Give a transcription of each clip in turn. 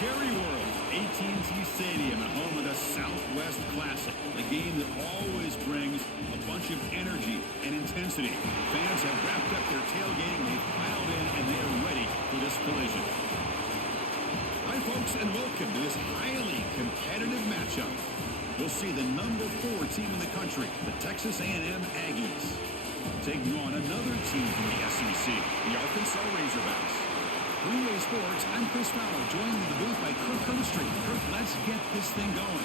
Jerry World, AT&T Stadium, and home of the Southwest Classic, a game that always brings a bunch of energy and intensity. Fans have wrapped up their tailgating, they've piled in, and they are ready for this collision. Hi, folks, and welcome to this highly competitive matchup. We'll see the number 4 team in the country, the Texas A&M Aggies, taking on another team from the SEC, the Arkansas Razorbacks. Three-Way Sports, I'm Chris Fowler, joined in the booth by Kirk Hermstreet. Kirk, let's get this thing going.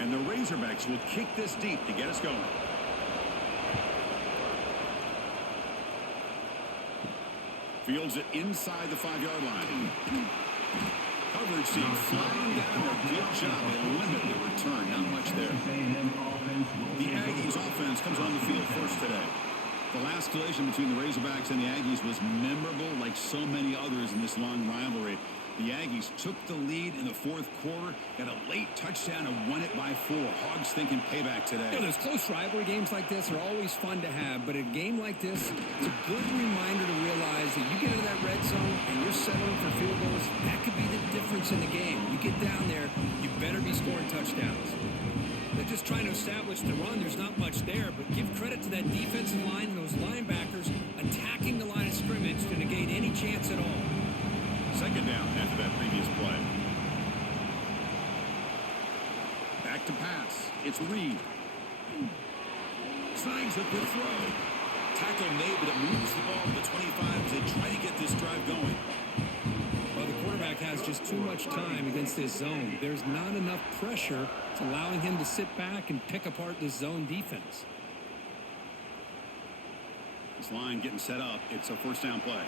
And the Razorbacks will kick this deep to get us going. Fields it inside the 5-yard line. Coverage team flying down a good job. They limit the return. Not much there. The Aggies offense comes on the field first today. The last collision between the Razorbacks and the Aggies was memorable like so many others in this long rivalry. The Aggies took the lead in the 4th quarter, got a late touchdown and won it by 4. Hogs thinking payback today. You know, those close rivalry games like this are always fun to have, but a game like this, it's a good reminder to realize that you get into that red zone and you're settling for field goals, that could be the difference in the game. You get down there, you better be scoring touchdowns. They're just trying to establish the run. There's not much there, but give credit to that defensive line and those linebackers attacking the line of scrimmage to negate any chance at all. Second down after that previous play. Back to pass. It's Reed. Signs a good throw. Tackle made, but it moves the ball to the 25 as they try to get this drive going. Well, the quarterback has just too much time against this zone. There's not enough pressure. It's allowing him to sit back and pick apart this zone defense. This line getting set up. It's a first down play.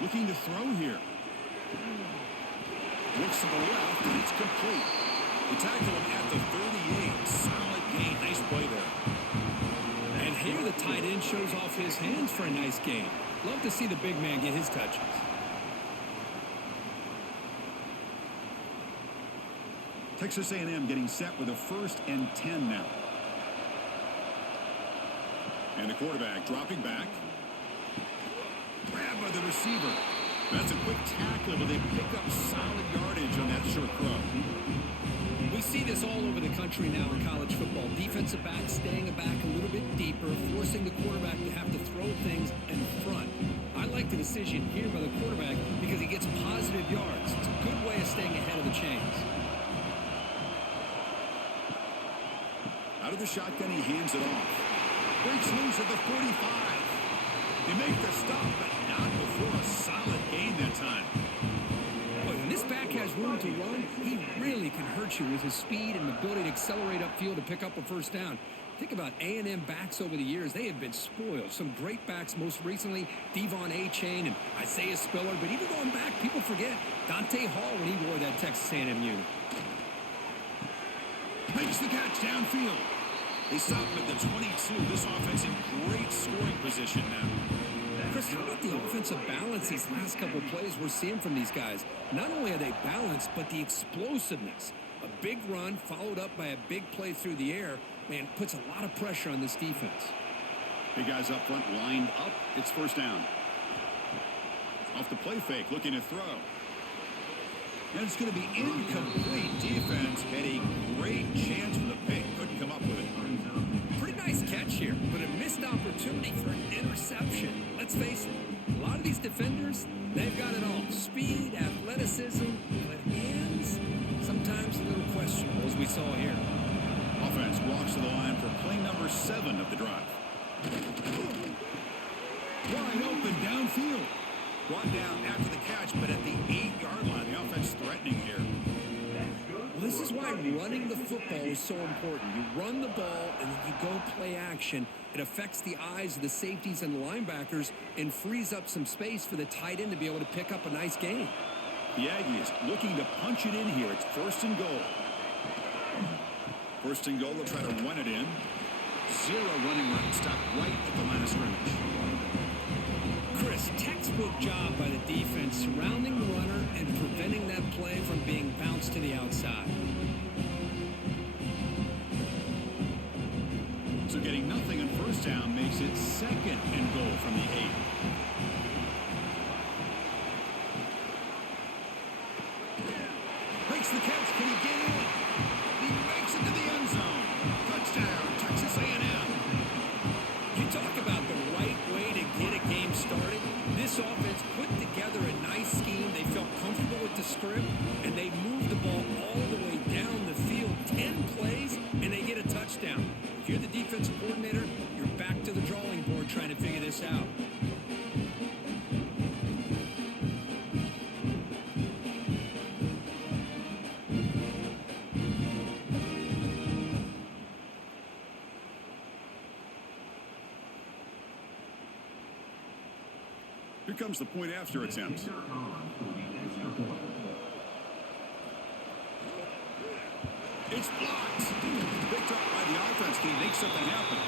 Looking to throw here. Looks to the left, and it's complete. They tackle him at the 38. Solid gain. Nice play there. And here the tight end shows off his hands for a nice gain. Love to see the big man get his touches. Texas A&M getting set with a 1st and 10 now. And the quarterback dropping back. Grabbed by the receiver. That's a quick tackle, but they pick up solid yardage on that short throw. We see this all over the country now in college football. Defensive backs staying back a little bit deeper, forcing the quarterback to have to throw things in front. I like the decision here by the quarterback because he gets positive yards. It's a good way of staying ahead of the chains. Out of the shotgun, he hands it off. Breaks loose at the 45. They make the stop, but not before a solid gain that time. Boy, when this back has room to run, he really can hurt you with his speed and ability to accelerate upfield to pick up a first down. Think about A&M backs over the years. They have been spoiled. Some great backs, most recently Devon A-Chain and Isaiah Spiller. But even going back, people forget Dante Hall when he wore that Texas A&M unit. Makes the catch downfield. They stop him at the 22. This offense in great scoring position now. Chris, how about the offensive balance these last couple of plays we're seeing from these guys? Not only are they balanced, but the explosiveness. A big run followed up by a big play through the air, man, puts a lot of pressure on this defense. Big guys up front lined up. It's first down. Off the play fake, looking to throw. And it's going to be incomplete. Defense had a great chance for the pick. Couldn't come up with it. Pretty nice catch here, but a missed opportunity for an interception. Let's face it, a lot of these defenders, they've got it all. Speed, athleticism, but hands, sometimes a little questionable, as we saw here. Offense walks to the line for play number 7 of the drive. Wide open downfield. Brought down after the catch, but at the 8-yard line. The offense threatening here. Well, this is why running the football is so important. You run the ball, and then you go play action. It affects the eyes of the safeties and the linebackers and frees up some space for the tight end to be able to pick up a nice gain. The Aggies looking to punch it in here. It's 1st and goal. 1st and goal, they'll try to run it in. Zero running room, stopped right at the line of scrimmage. Chris, textbook job by the defense surrounding the runner and preventing that play from being bounced to the outside. So getting nothing on first down makes it 2nd and goal from the 8. Makes the catch. Can he get in? He makes it to the end zone. Touchdown, Texas A&M. You talk about the right way to get a game started. This offense put together a nice scheme. They felt comfortable with the script, and they moved the ball all the way down the field. 10 plays, and they get a touchdown. If you're the defensive coordinator, you're back to the drawing board trying to figure this out. Here comes the point after attempt. It's blocked. Picked up by the offense. Can he make something happen?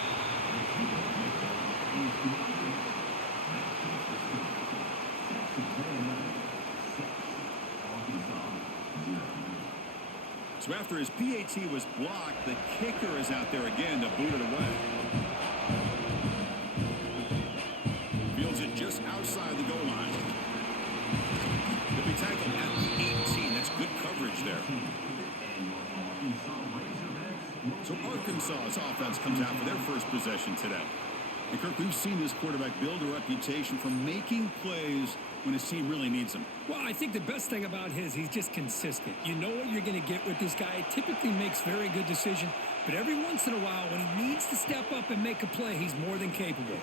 So after his PAT was blocked, the kicker is out there again to boot it away. Fields it just outside the goal line. He'll be tackled at the 18. That's good coverage there. So Arkansas's offense comes out for their first possession today. And Kirk, we've seen this quarterback build a reputation for making plays when his team really needs him. Well, I think the best thing about he's just consistent. You know what you're going to get with this guy. He typically makes very good decisions, but every once in a while, when he needs to step up and make a play, he's more than capable.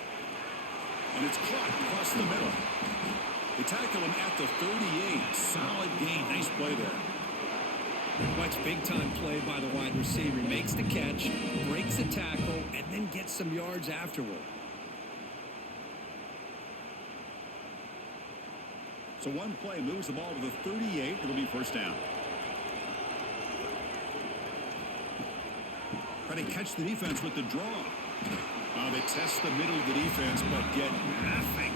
And it's caught across the middle. They tackle him at the 38. Solid gain. Nice play there. Watch big-time play by the wide receiver. Makes the catch, breaks the tackle, and then gets some yards afterward. So one play moves the ball to the 38. It'll be first down. Try to catch the defense with the draw. They test the middle of the defense, but get nothing.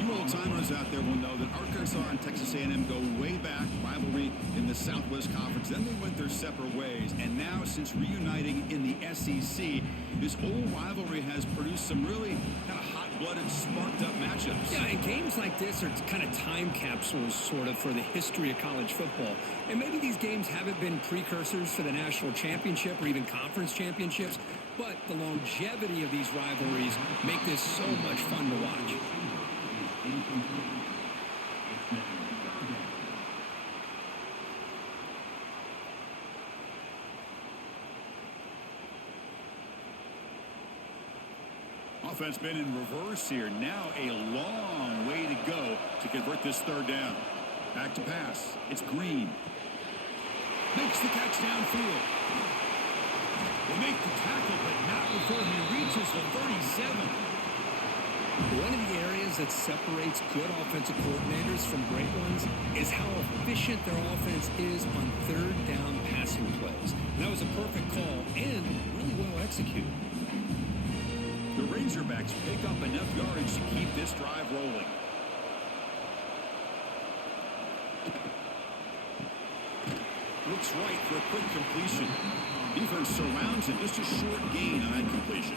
You old-timers out there will know that Arkansas and Texas A&M go way back, rivalry in the Southwest Conference. Then they went their separate ways, and now since reuniting in the SEC, this old rivalry has produced some really kind of hot-blooded, sparked-up matchups. Yeah, and games like this are kind of time capsules, sort of, for the history of college football. And maybe these games haven't been precursors to the national championship or even conference championships, but the longevity of these rivalries make this so much fun to watch. Offense been in reverse here. Now a long way to go to convert this third down. Back to pass. It's Green. Makes the catch downfield. Will make the tackle, but not before he reaches the 37. One of the areas that separates good offensive coordinators from great ones is how efficient their offense is on third down passing plays. And that was a perfect call and really well executed. The Razorbacks pick up enough yards to keep this drive rolling. Looks right for a quick completion. Defense surrounds him. Just a short gain on that completion.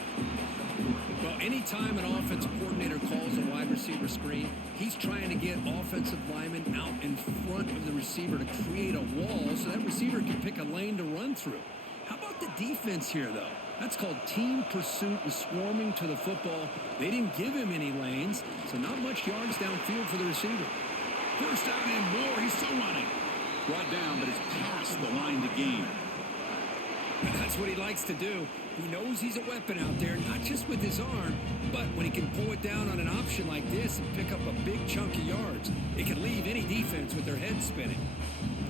Well, anytime an offensive coordinator calls a wide receiver screen, he's trying to get offensive linemen out in front of the receiver to create a wall so that receiver can pick a lane to run through. How about the defense here, though? That's called team pursuit and swarming to the football. They didn't give him any lanes, so not much yards downfield for the receiver. First down and more. He's still running. Brought down, but it's past the line to gain. That's what he likes to do. He knows he's a weapon out there, not just with his arm, but when he can pull it down on an option like this and pick up a big chunk of yards, it can leave any defense with their head spinning.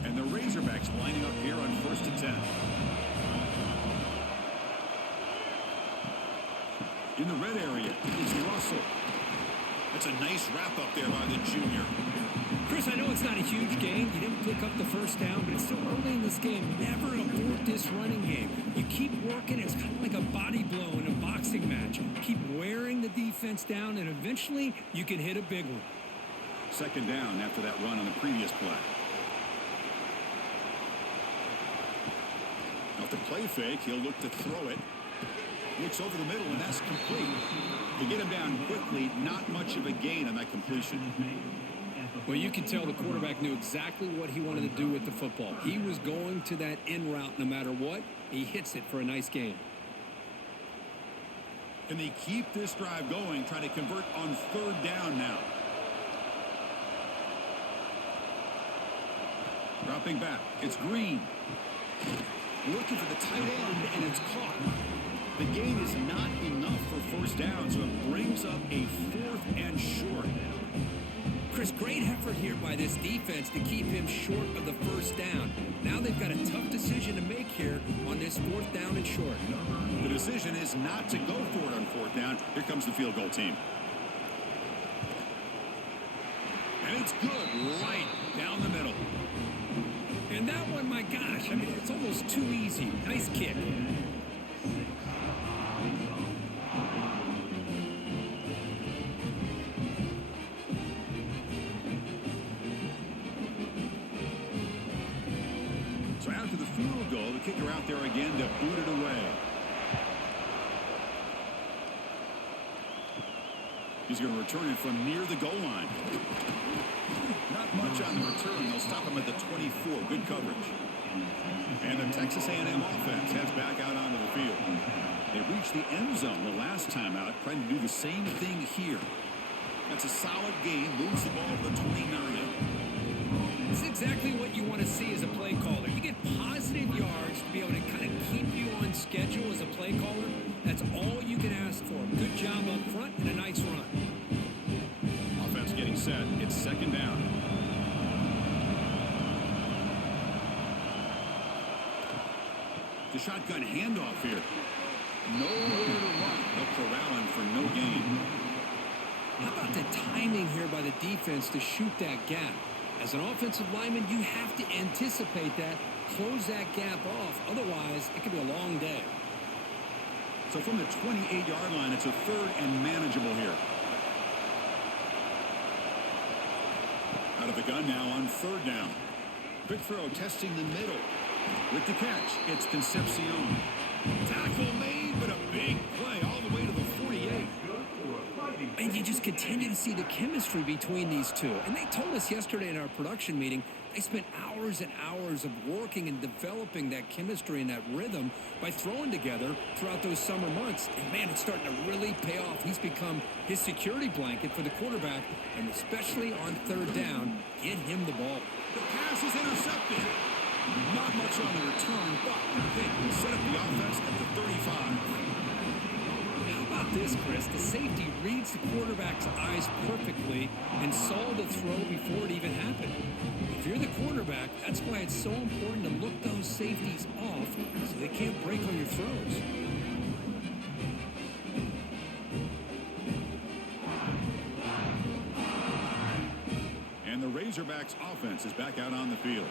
And the Razorbacks lining up here on 1st and 10. In the red area, it's Russell. That's a nice wrap up there by the junior. Chris, I know it's not a huge gain. You didn't pick up the first down, but it's still early in the this game, never abort this running game. You keep working, it's kind of like a body blow in a boxing match. Keep wearing the defense down, and eventually you can hit a big one. Second down after that run on the previous play. Off the play fake, he'll look to throw it. Looks over the middle, and that's complete. To get him down quickly, not much of a gain on that completion. Well, you can tell the quarterback knew exactly what he wanted to do with the football. He was going to that in route no matter what. He hits it for a nice gain. Can they keep this drive going, try to convert on third down now? Dropping back, it's Green. Looking for the tight end, and it's caught. The gain is not enough for first down, so it brings up a 4th and short. Chris, great effort here by this defense to keep him short of the first down. Now they've got a tough decision to make here on this 4th down and short. The decision is not to go for it on 4th down. Here comes the field goal team. And it's good, right down the middle. And that one, my gosh, I mean, it's almost too easy. Nice kick. So after the field goal, the kicker out there again to boot it away. He's going to return it from near the goal line. Not much on the return. They'll stop him at the 24. Good coverage. And the Texas A&M offense heads back out onto the field. They reached the end zone the last time out, trying to do the same thing here. That's a solid gain. Moves the ball to the 29. It's exactly what you want to see as a play caller. You get positive yards to be able to kind of keep you on schedule as a play caller. That's all you can ask for. Good job up front and a nice run. Offense getting set. It's second down. The shotgun handoff here. Nowhere to run. They'll corral him for no gain. How about the timing here by the defense to shoot that gap? As an offensive lineman, you have to anticipate that, close that gap off. Otherwise, it could be a long day. So from the 28-yard line, it's a 3rd and manageable here. Out of the gun now on 3rd down. Quick throw, testing the middle. With the catch, it's Concepcion. Tackle made, but a big play all the way to the 48. And you just continue to see the chemistry between these two. And they told us yesterday in our production meeting, they spent hours and hours of working and developing that chemistry and that rhythm by throwing together throughout those summer months. And, man, it's starting to really pay off. He's become his security blanket for the quarterback, and especially on 3rd down, get him the ball. The pass is intercepted. Not much on the return, but they can set up the offense at the 35. How about this, Chris? The safety reads the quarterback's eyes perfectly and saw the throw before it even happened. If you're the quarterback, that's why it's so important to look those safeties off so they can't break on your throws. And the Razorbacks offense is back out on the field.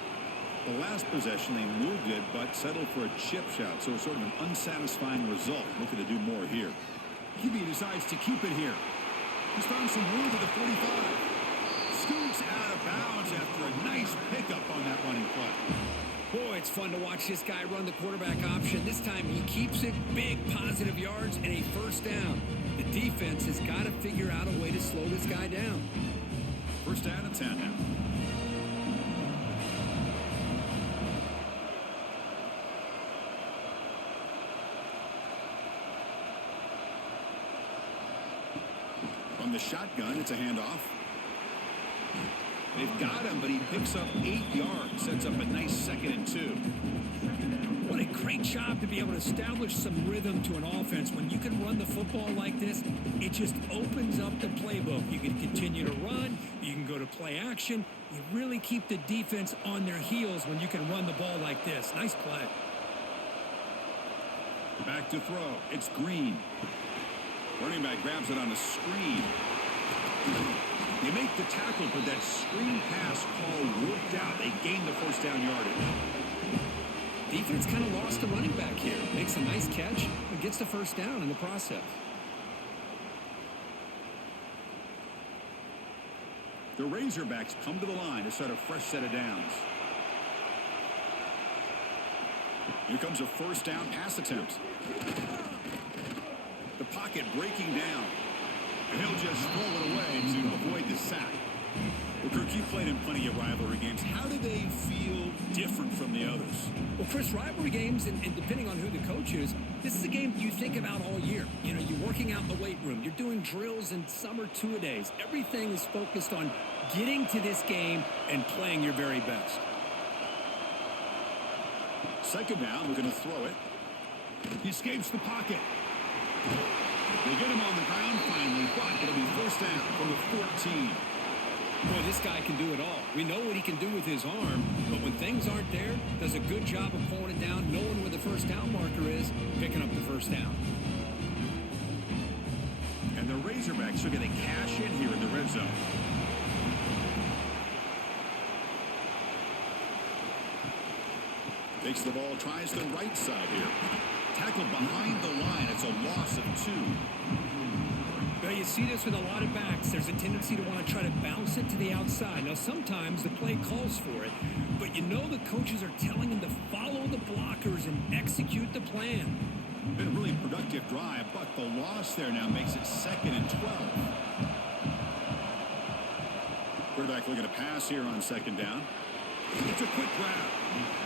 The last possession, they moved it, but settled for a chip shot, so sort of an unsatisfying result. Looking to do more here. QB decides to keep it here. He's found some room to the 45. Scoots out of bounds after a nice pickup on that running play. Boy, it's fun to watch this guy run the quarterback option. This time he keeps it, big positive yards, and a 1st down. The defense has got to figure out a way to slow this guy down. 1st down and 10 now. From the shotgun, it's a handoff. They've got him, but he picks up 8 yards. Sets up a nice 2nd and 2. What a great job to be able to establish some rhythm to an offense. When you can run the football like this, it just opens up the playbook. You can continue to run. You can go to play action. You really keep the defense on their heels when you can run the ball like this. Nice play. Back to throw. It's Green. Running back grabs it on a screen. They make the tackle, but that screen pass call worked out. They gain the 1st down yardage. defense kind of lost a running back here. Makes a nice catch and gets the first down in the process. The Razorbacks come to the line to start a fresh set of downs. Here comes a first down pass attempt. The pocket breaking down. And he'll just throw it away to avoid the sack. Well, Kirk, you played in plenty of rivalry games. How do they feel different from the others? Well, Chris, rivalry games, and depending on who the coach is, this is a game you think about all year. You know, you're working out in the weight room. You're doing drills and summer two-a-days. Everything is focused on getting to this game and playing your very best. Second down, we're going to throw it. He escapes the pocket. They get him on the ground finally, but it'll be first down from the 14. Boy, this guy can do it all. We know what he can do with his arm, but when things aren't there, does a good job of pulling it down, knowing where the first down marker is, picking up the first down. And the Razorbacks are going to cash in here in the red zone. Takes the ball, tries the right side here. Tackled behind the line. It's a loss of 2. Well, you see this with a lot of backs. There's a tendency to want to try to bounce it to the outside. Now, sometimes the play calls for it, but you know the coaches are telling them to follow the blockers and execute the plan. Been a really productive drive, but the loss there now makes it 2nd and 12. Quarterback looking to pass here on 2nd down. It's a quick grab.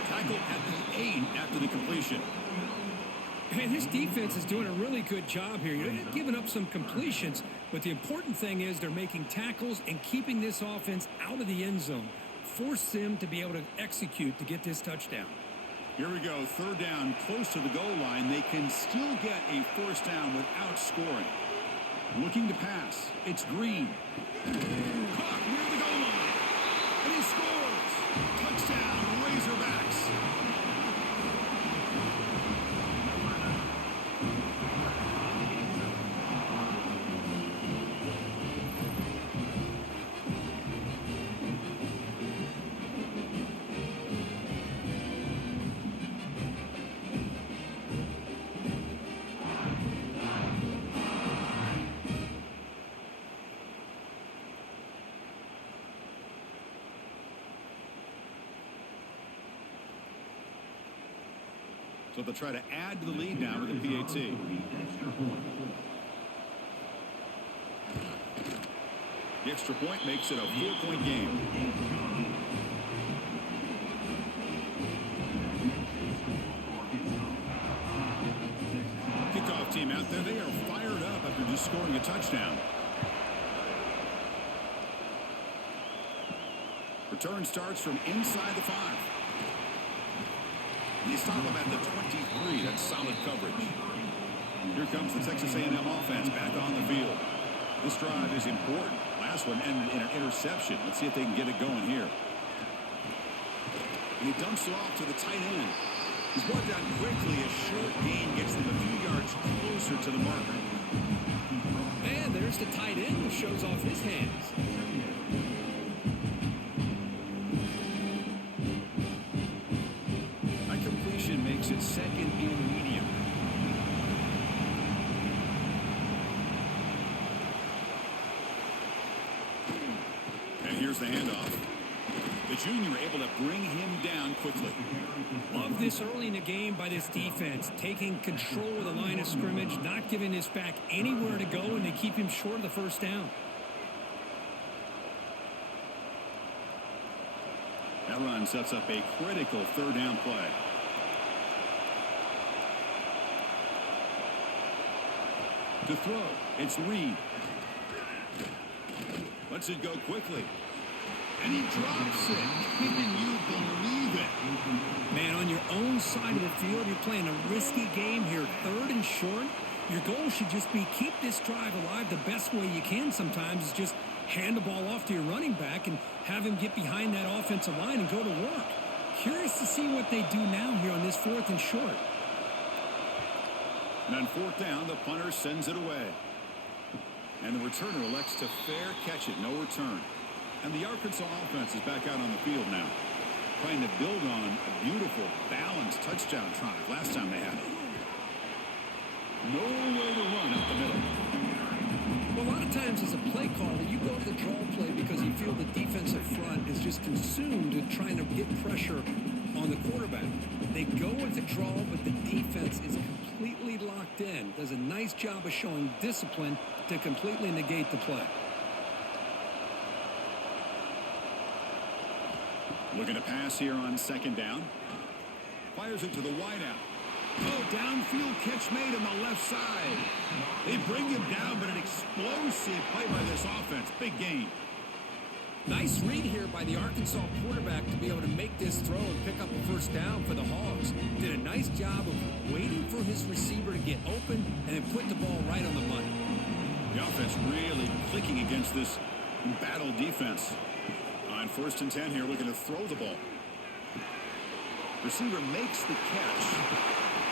Tackle at the 8 after the completion. And this defense is doing a really good job here. You're giving up some completions, but the important thing is they're making tackles and keeping this offense out of the end zone. Force them to be able to execute to get this touchdown. Here we go. 3rd down, close to the goal line. They can still get a first down without scoring. Looking to pass. It's Green. Caught near the goal line. And he scores. Touchdown, Razorbacks. So they'll try to add to the lead now with a PAT. The extra point makes it a 4-point game. Kickoff team out there. They are fired up after just scoring a touchdown. Return starts from inside the 5. You stop him at the 23. That's solid coverage. Here comes the Texas A&M offense back on the field. This drive is important. Last one ended in an interception. Let's see if they can get it going here. And he dumps it off to the tight end. He's brought down quickly. A short gain gets them a few yards closer to the marker. And there's the tight end who shows off his hands. Makes it 2nd and medium. And here's the handoff. The junior able to bring him down quickly. Love this early in the game by this defense, taking control of the line of scrimmage, not giving this back anywhere to go, and they keep him short of the first down. That run sets up a critical 3rd down play. To throw, it's Reed. Lets it go quickly. And he drops it. Can you believe it? Man, on your own side of the field, you're playing a risky game here. 3rd and short. Your goal should just be keep this drive alive the best way you can sometimes is just hand the ball off to your running back and have him get behind that offensive line and go to work. Curious to see what they do now here on this 4th and short. And on 4th down, the punter sends it away. And the returner elects to fair catch it. No return. And the Arkansas offense is back out on the field now. trying to build on a beautiful, balanced touchdown drive last time they had it. Nowhere to run up the middle. Well, a lot of times as a play caller, you go to the draw play because you feel the defensive front is just consumed with trying to get pressure on the quarterback. They go with the draw, but the defense is completely locked in. Does a nice job of showing discipline to completely negate the play. Looking to pass here on second down. Fires it to the wideout. Oh, downfield catch made on the left side. They bring him down, but an explosive play by this offense. Big gain. Nice read here by the Arkansas quarterback to be able to make this throw and pick up a first down for the Hogs. Did a nice job of waiting for his receiver to get open and then put the ball right on the money. The offense really clicking against this battle defense. On 1st and 10 here, looking to throw the ball. Receiver makes the catch.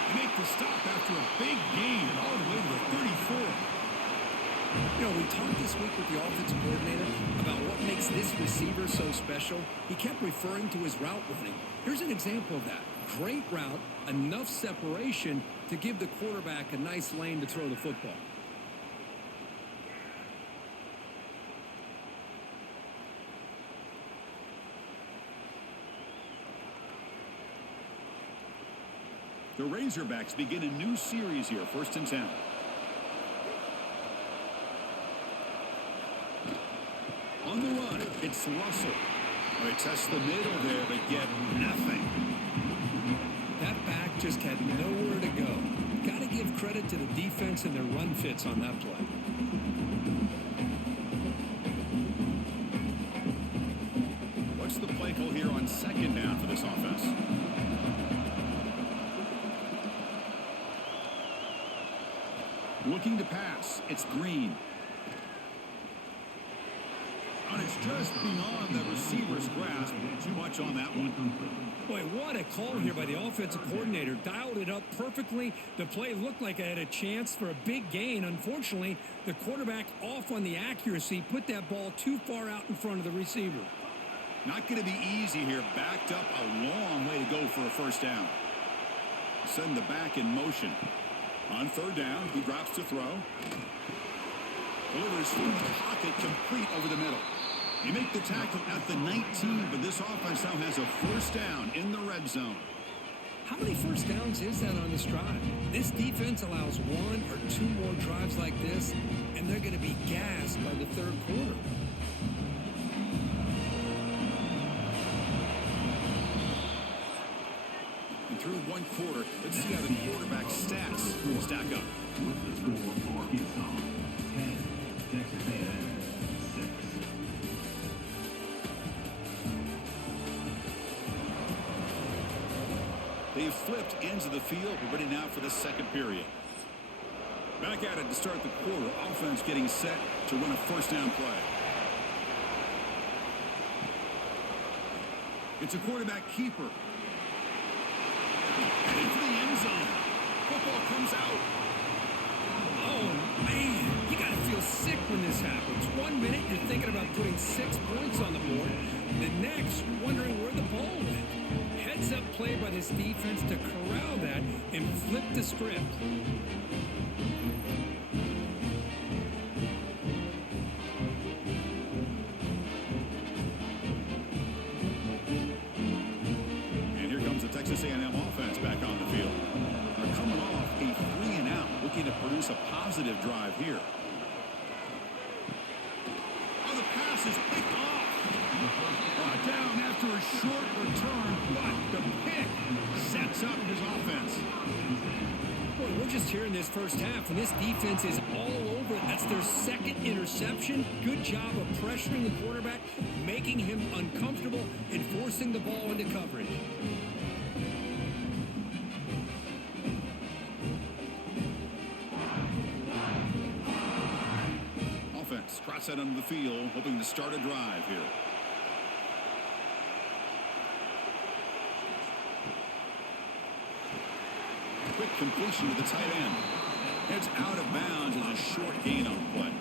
They make the stop after a big gain all the way to the 34. You know, we talked this week with the offensive coordinator about what makes this receiver so special. He kept referring to his route running. Here's an example of that. Great route, enough separation to give the quarterback a nice lane to throw the football. The Razorbacks begin a new series here, 1st and 10. On the run, it's Russell. They test the middle there, but get nothing. That back just had nowhere to go. Got to give credit to the defense and their run fits on that play. What's the play call here on second down for this offense? Looking to pass. It's Green. And it's just beyond the receiver's grasp. Too much on that one. Boy, what a call here by the offensive coordinator. Dialed it up perfectly. The play looked like it had a chance for a big gain. Unfortunately, the quarterback off on the accuracy, put that ball too far out in front of the receiver. Not going to be easy here. Backed up a long way to go for a first down. Send the back in motion. On 3rd down, he drops to throw. Delivers from the pocket, complete over the middle. They make the tackle at the 19, but this offense now has a first down in the red zone. How many first downs is that on this drive? This defense allows 1 or 2 more drives like this, and they're going to be gassed by the 3rd quarter. Through 1 quarter, let's see how the quarterback's stats stack up. With the score for Arkansas, 10, Texas A&M 6. They've flipped ends of the field. We're ready now for the 2nd period. Back at it to start the quarter. Offense getting set to run a first down play. It's a quarterback keeper. Into the end zone. Football comes out. Oh, man. You got to feel sick when this happens. 1 minute, you're thinking about putting 6 points on the board. The next, you're wondering where the ball went. Heads-up play by this defense to corral that and flip the script. Texas A&M offense back on the field. They're coming off a 3-and-out, looking to produce a positive drive here. Oh, the pass is picked off. Brought down after a short return, but the pick sets up his offense. Boy, we're just here in this first half, and this defense is all over it. That's their 2nd interception. Good job of pressuring the quarterback, making him uncomfortable, and forcing the ball into coverage. Cross out onto the field, hoping to start a drive here. Quick completion to the tight end. It's out of bounds as a short gain on the play.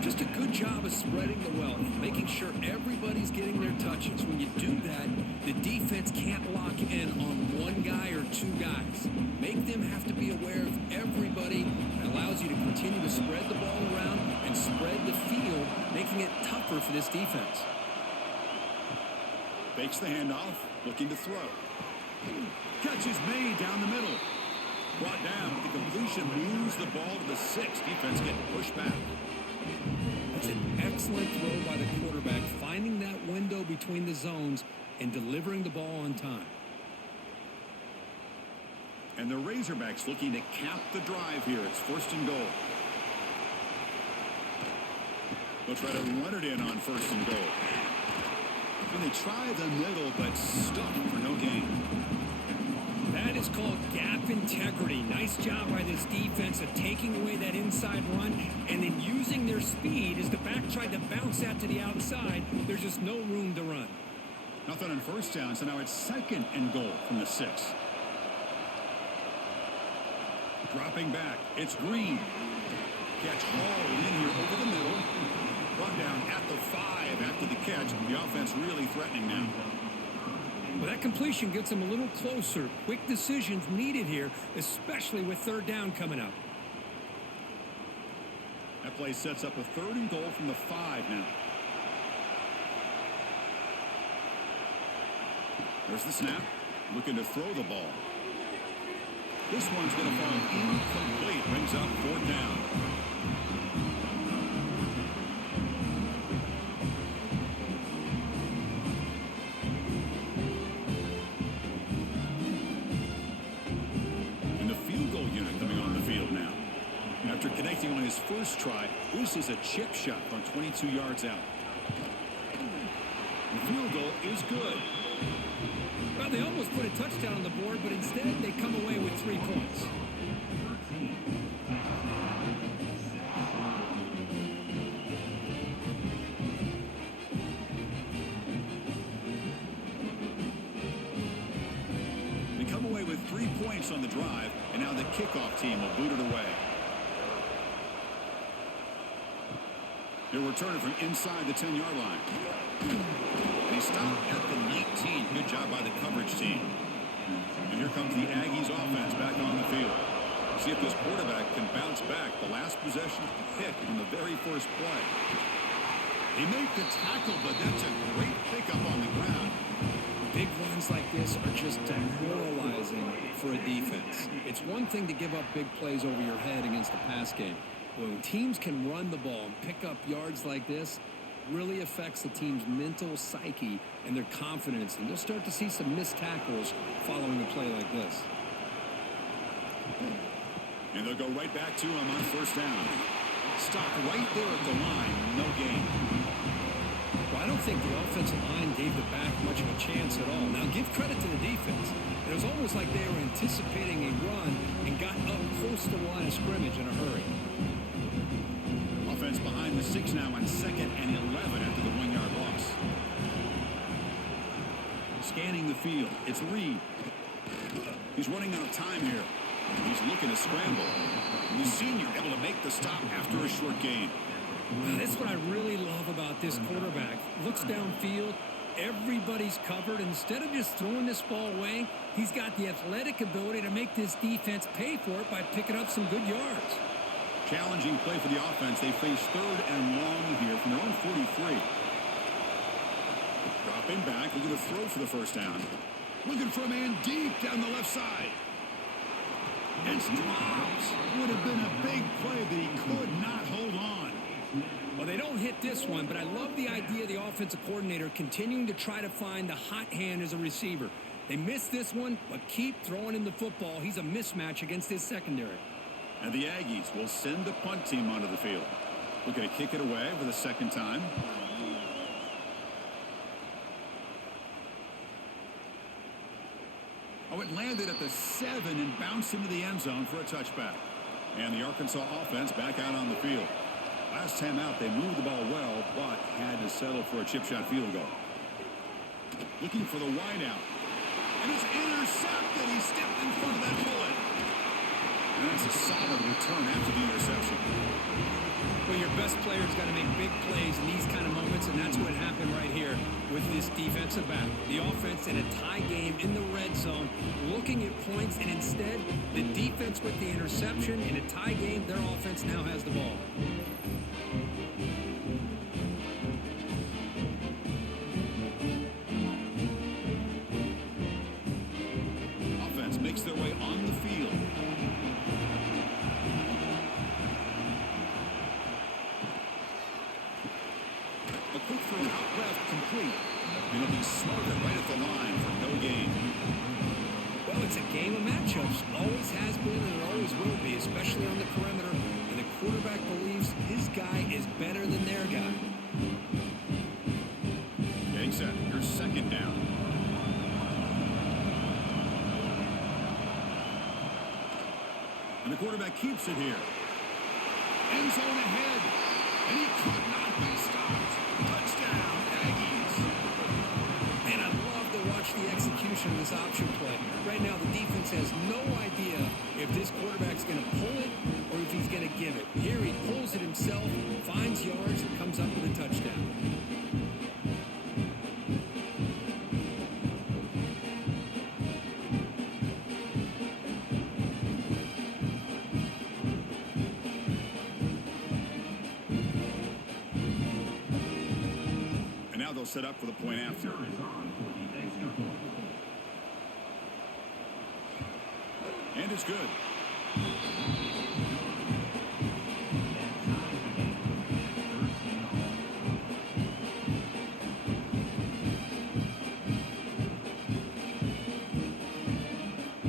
Just a good job of spreading the wealth, making sure everybody's getting their touches. When you do that, the defense can't lock in on one guy or two guys. Make them have to be aware of everybody. It allows you to continue to spread the ball around and spread the field, making it tougher for this defense. Fakes the handoff, looking to throw. Catch is made down the middle. Brought down, but the completion moves the ball to the 6. Defense getting pushed back. That's an excellent throw by the quarterback, finding that window between the zones and delivering the ball on time. And the Razorbacks looking to cap the drive here. It's 1st and goal. They'll try to run it in on 1st and goal. And they try the middle, but stuck for no gain. That is called gap integrity. Nice job by this defense of taking away that inside run and then using their speed as the back tried to bounce that to the outside. There's just no room to run. Nothing on 1st down, so now it's 2nd and goal from the 6. Dropping back, it's Green. Catch hauled in here over the middle. Brought down at the 5 after the catch. The offense really threatening now. Well, that completion gets them a little closer. Quick decisions needed here, especially with 3rd down coming up. That play sets up a 3rd and goal from the 5 now. There's the snap. Looking to throw the ball. This one's going to fall incomplete. Brings up 4th down. After connecting on his first try, this is a chip shot from 22 yards out. The field goal is good. Well, they almost put a touchdown on the board, but instead they come away with 3 points. They come away with 3 points on the drive, and now the kickoff team will boot it away. He'll return it from inside the 10-yard line. And he stopped at the 19. Good job by the coverage team. And here comes the Aggies offense back on the field. See if this quarterback can bounce back. The last possession of the pick on the very first play. He made the tackle, but that's a great pickup on the ground. Big runs like this are just demoralizing for a defense. It's one thing to give up big plays over your head against the pass game. When teams can run the ball and pick up yards like this, really affects the team's mental psyche and their confidence. And you'll start to see some missed tackles following a play like this. And they'll go right back to him on 1st down. Stop right there at the line. No gain. Well, I don't think the offensive line gave the back much of a chance at all. Now, give credit to the defense. It was almost like they were anticipating a run and got up close to the line of scrimmage in a hurry. Offense behind the 6 now on 2nd and 11 after the 1-yard loss. Scanning the field. It's Reed. He's running out of time here. He's looking to scramble. And the senior able to make the stop after a short gain. That's what I really love about this quarterback. Looks downfield. Everybody's covered. Instead of just throwing this ball away, he's got the athletic ability to make this defense pay for it by picking up some good yards. Challenging play for the offense. They face 3rd and long here from their own 43. Dropping back, looking to throw for the 1st down. Looking for a man deep down the left side. It's dropped. Would have been a big play, but he could not hold on. Well, they don't hit this one, but I love the idea of the offensive coordinator continuing to try to find the hot hand as a receiver. They missed this one, but keep throwing him the football. He's a mismatch against his secondary. And the Aggies will send the punt team onto the field. Looking to kick it away for the 2nd time. Oh, it landed at the 7 and bounced into the end zone for a touchback. And the Arkansas offense back out on the field. Last time out, they moved the ball well, but had to settle for a chip shot field goal. Looking for the wideout. And it's intercepted. He stepped in front of that bullet. And that's a solid able to return after the interception. Well, your best player's got to make big plays in these kind of moments, and that's what happened right here with this defensive back. The offense in a tie game in the red zone, looking at points, and instead, the defense with the interception. In a tie game, their offense now has the ball. Offense makes their way on the field. A quick throw out left, complete. And it'll be smothered right at the line for no gain. Well, it's a game of matchups. Always has been and it always will be, especially on the perimeter. And the quarterback believes his guy is better than their guy. Getting set. Here's second down. And the quarterback keeps it here. End zone ahead. And he could not be stopped. Touchdown, Aggies. And I love to watch the execution of this option play. Right now, the defense has no idea if this quarterback's going to pull it or if he's going to give it. Here, he pulls it himself, finds yards, and comes up with a touchdown. And now they'll set up for the point after. And it's good.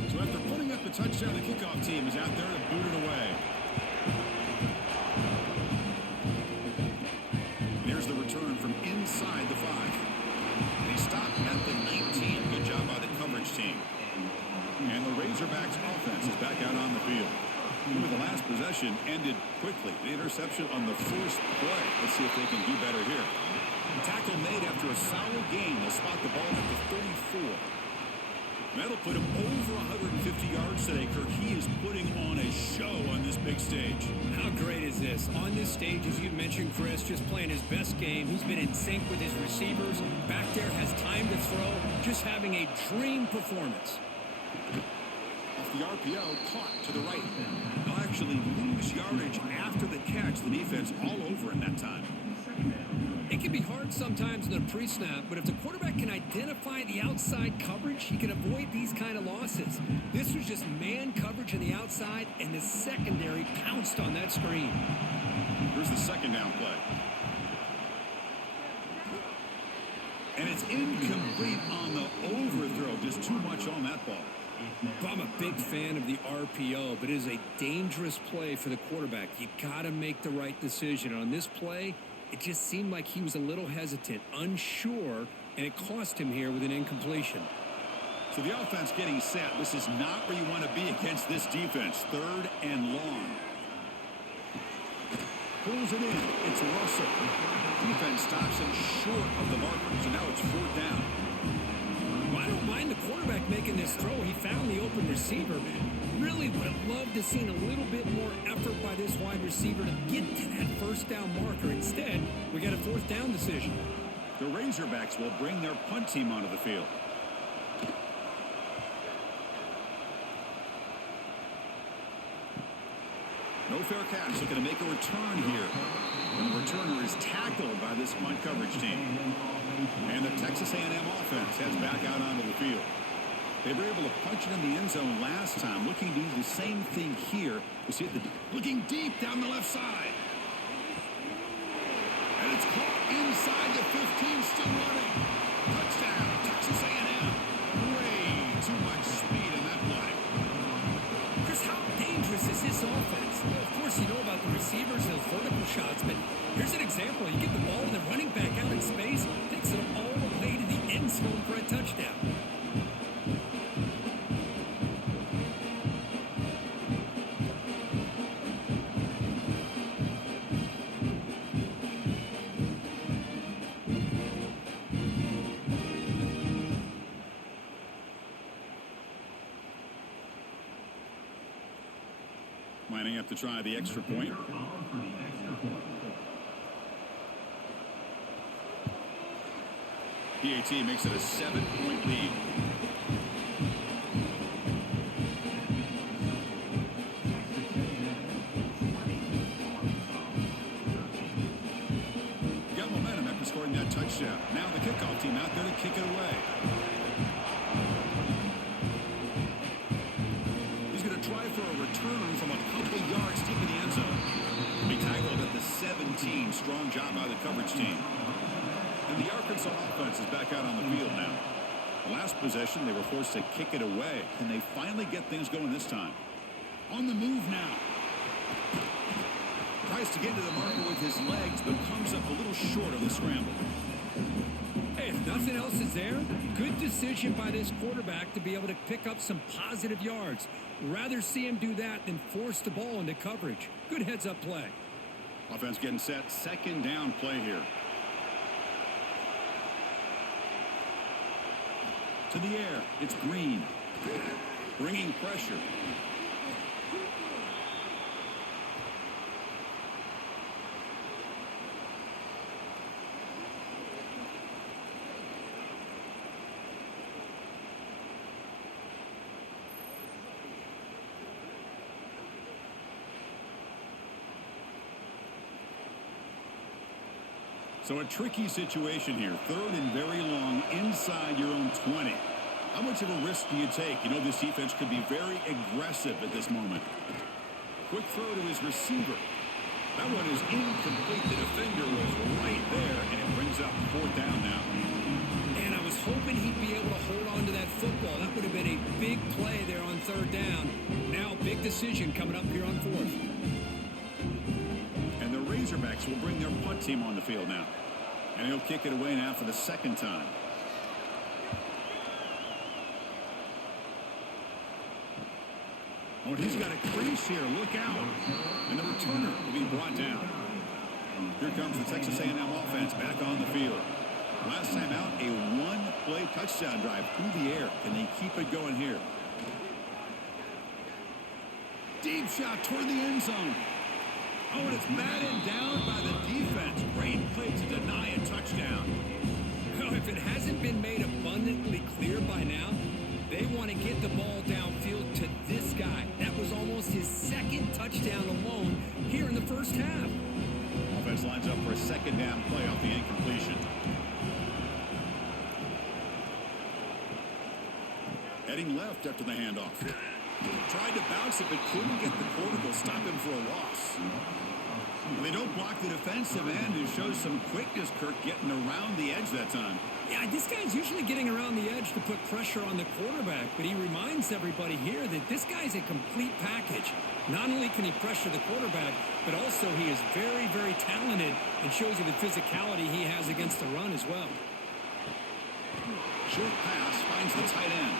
So after putting up the touchdown, the kickoff team is out there to boot it away. And here's the return from inside the 5. They stopped at the 19. Good job by the coverage team. And the Razorbacks offense is back out on the field. With the last possession ended quickly. The interception on the first play. Let's see if they can do better here. Tackle made after a solid gain. They'll spot the ball at the 34. That'll put him over 150 yards today, Kirk. He is putting on a show on this big stage. How great is this? On this stage, as you mentioned, Chris, just playing his best game. He's been in sync with his receivers. Back there, has time to throw. Just having a dream performance. Off the RPO, caught to the right. They'll actually lose yardage after the catch. The defense all over in that time. It can be hard sometimes in the pre-snap, but if the quarterback can identify the outside coverage, he can avoid these kind of losses. This was just man coverage on the outside, and the secondary pounced on that screen. Here's the second down play. And it's incomplete on the overthrow. Just too much on that ball. Well, I'm a big fan of the RPO, but it is a dangerous play for the quarterback. You got to make the right decision. On this play, it just seemed like he was a little hesitant, unsure, and it cost him here with an incompletion. So the offense getting set. This is not where you want to be against this defense. Third and long. Pulls it in. It's Russell. Defense stops him short of the marker, so now it's fourth down. Well, I don't mind the quarterback making this throw. He found the open receiver. Really would have loved to seen a little bit more effort by this wide receiver to get to that first down marker. Instead, we got a fourth down decision. The Razorbacks will bring their punt team onto the field. No fair catch. Looking to make a return here. And the returner is tackled by this punt coverage team. And the Texas A&M offense heads back out onto the field. They were able to punch it in the end zone last time. Looking to do the same thing here. You see it looking deep down the left side. And it's caught inside the 15, still running. Touchdown, Texas A&M. Way too much speed in that play. Chris, how dangerous is this offense? Well, of course, you know about the receivers, those vertical shots, but here's an example. You get the ball and the running back out in space, takes it all the way to the end zone for a touchdown. Lining up to try the extra point. PAT makes it a 7-point lead. Got momentum after scoring that touchdown. Now the kickoff team out there to kick it away. He's going to try for a return from a couple yards deep in the end zone. He tackled at the 17. Strong job by the coverage team. And the Arkansas offense is back out on the field now. The last possession, they were forced to kick it away. Can they finally get things going this time? On the move now. Tries to get to the marker with his legs, but comes up a little short on the scramble. Hey, if nothing else is there, good decision by this quarterback to be able to pick up some positive yards. Rather see him do that than force the ball into coverage. Good heads-up play. Offense getting set. Second down play here. To the air. It's Green. Bringing pressure. So a tricky situation here. Third and very long inside your own 20. How much of a risk do you take? You know this defense could be very aggressive at this moment. Quick throw to his receiver. That one is incomplete. The defender was right there, and it brings up fourth down now. And I was hoping he'd be able to hold on to that football. That would have been a big play there on third down. Now big decision coming up here on fourth. And the Razorbacks will bring their punt team on the field now. And he'll kick it away now for the second time. Oh, he's got a crease here. Look out. And the returner will be brought down. Here comes the Texas A&M offense back on the field. Last time out, a one-play touchdown drive through the air. Can they keep it going here? Deep shot toward the end zone. Oh, and it's batted down by the defense. Great play to deny a touchdown. Well, if it hasn't been made abundantly clear by now, they want to get the ball downfield to this guy. That was almost his second touchdown alone here in the first half. Offense lines up for a second down play off the incompletion. Heading left after the handoff. Tried to bounce it, but couldn't get the quarterback to stop him for a loss. They don't block the defensive end, who shows some quickness, Kirk, getting around the edge that time. Yeah, this guy's usually getting around the edge to put pressure on the quarterback, but he reminds everybody here that this guy's a complete package. Not only can he pressure the quarterback, but also he is very, very talented and shows you the physicality he has against the run as well. Short pass finds the tight end.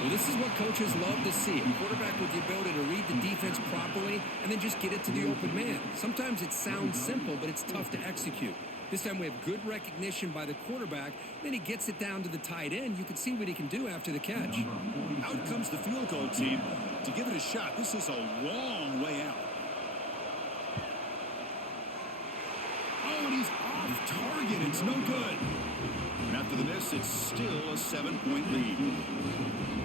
Well, this is what coaches love to see. A quarterback with the ability to read the defense properly and then just get it to the open man. Sometimes it sounds simple, but it's tough to execute. This time we have good recognition by the quarterback. Then he gets it down to the tight end. You can see what he can do after the catch. Out comes the field goal team to give it a shot. This is a long way out. Oh, and he's off target. It's no good. And after the miss, it's still a 7-point lead.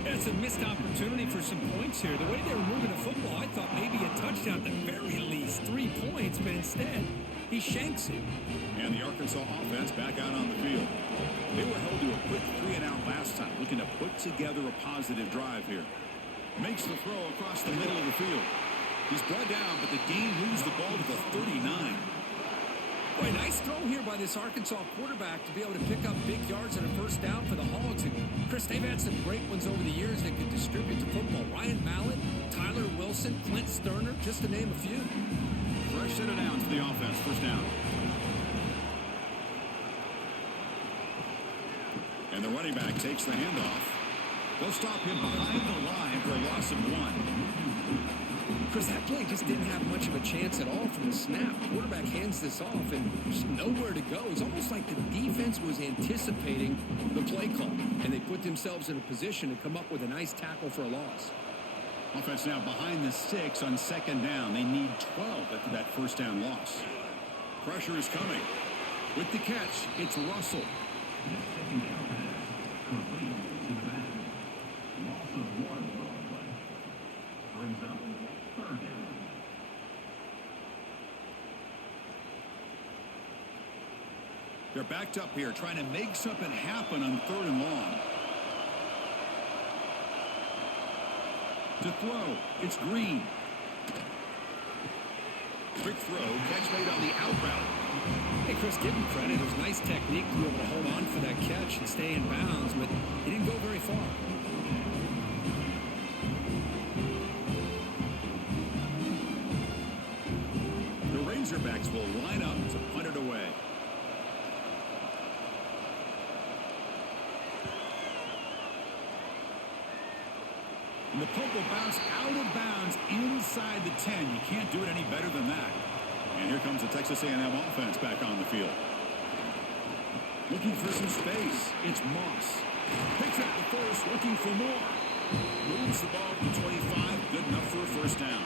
It's a missed opportunity for some points here. The way they were moving the football, I thought maybe a touchdown, at the very least 3 points, but instead, he shanks it. And the Arkansas offense back out on the field. They were held to a quick 3-and-out last time, looking to put together a positive drive here. Makes the throw across the middle of the field. He's brought down, but the game moves the ball to the 39. Boy, nice throw here by this Arkansas quarterback to be able to pick up big yards and a first down for the Hogs. And Chris, they've had some great ones over the years that could distribute the football. Ryan Mallett, Tyler Wilson, Clint Sterner, just to name a few. Fresh set of downs for the offense. First down. And the running back takes the handoff. They'll stop him behind the line for a loss of 1. Chris, that play just didn't have much of a chance at all from the snap. Quarterback hands this off, and there's nowhere to go. It's almost like the defense was anticipating the play call, and they put themselves in a position to come up with a nice tackle for a loss. Offense now behind the 6 on second down. They need 12 after that first down loss. Pressure is coming. With the catch, it's Russell. The second down pass complete to the back. Loss of 1 on the play. Brings up third down. They're backed up here trying to make something happen on 3rd and long. To throw, it's Green. Quick throw, catch made on the out route. Hey, Chris, give him credit. It was nice technique to be able to hold on for that catch and stay in bounds, but he didn't go very far. The Razorbacks will line up to punt it away. And the punt will bounce out of bounds inside the 10. You can't do it any better than that. And here comes the Texas A&M offense back on the field. Looking for some space. It's Moss. Picks up the first, looking for more. Moves the ball to 25. Good enough for a first down.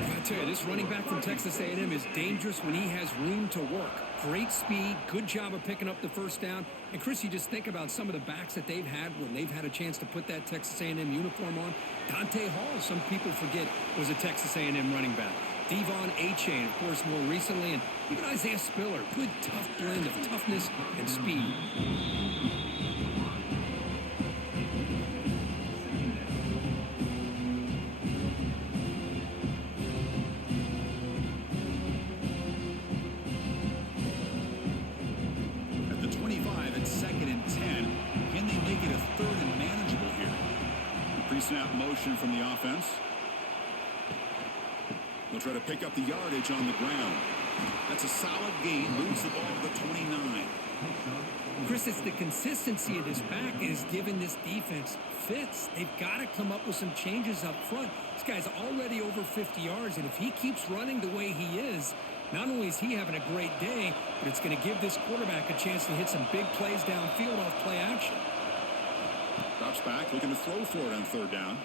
I tell you, this running back from Texas A&M is dangerous when he has room to work. Great speed, good job of picking up the first down. And Chris, you just think about some of the backs that they've had when they've had a chance to put that Texas A&M uniform on. Dante Hall, some people forget, was a Texas A&M running back. Devon Achane, of course, more recently, and even Isaiah Spiller. Good, tough blend of toughness and speed. At the 25, it's 2nd and 10. Can they make it a 3rd and manageable here? The pre-snap motion from the offense. They'll try to pick up the yardage on the ground. That's a solid gain. Moves the ball to the 29. Chris, it's the consistency of this back is giving this defense fits. They've got to come up with some changes up front. This guy's already over 50 yards, and if he keeps running the way he is, not only is he having a great day, but it's going to give this quarterback a chance to hit some big plays downfield off play action. Drops back, looking to throw for it on 3rd down.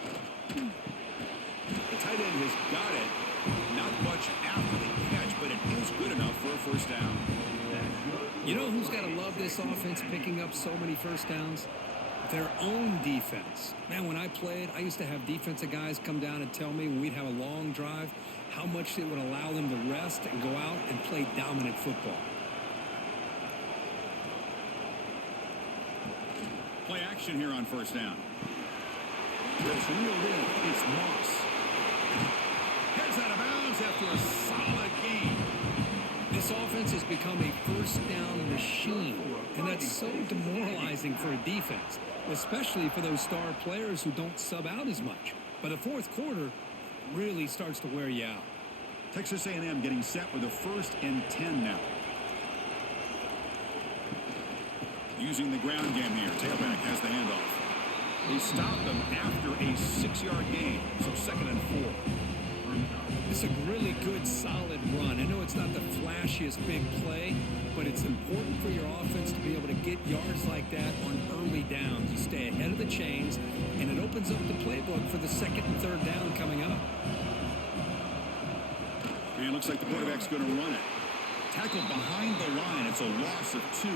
The tight end has got it. Not much after the catch, but it is good enough for a first down. You know who's got to love this offense picking up so many first downs? Their own defense. Man, when I played, I used to have defensive guys come down and tell me when we'd have a long drive how much it would allow them to rest and go out and play dominant football. Play action here on first down. It's reeled in. It's Moss. Heads out of bounds after a solid gain. This offense has become a first down machine, and that's so demoralizing for a defense, especially for those star players who don't sub out as much. By the 4th quarter, really starts to wear you out. Texas A&M getting set with a 1st and 10 now. Using the ground game here. Tailback has the handoff. They stopped them after a 6-yard gain, so 2nd and 4. It's a really good, solid run. I know it's not the flashiest big play, but it's important for your offense to be able to get yards like that on early downs. You stay ahead of the chains, and it opens up the playbook for the 2nd and 3rd down coming up. And it looks like the quarterback's going to run it. Tackled behind the line. It's a loss of 2.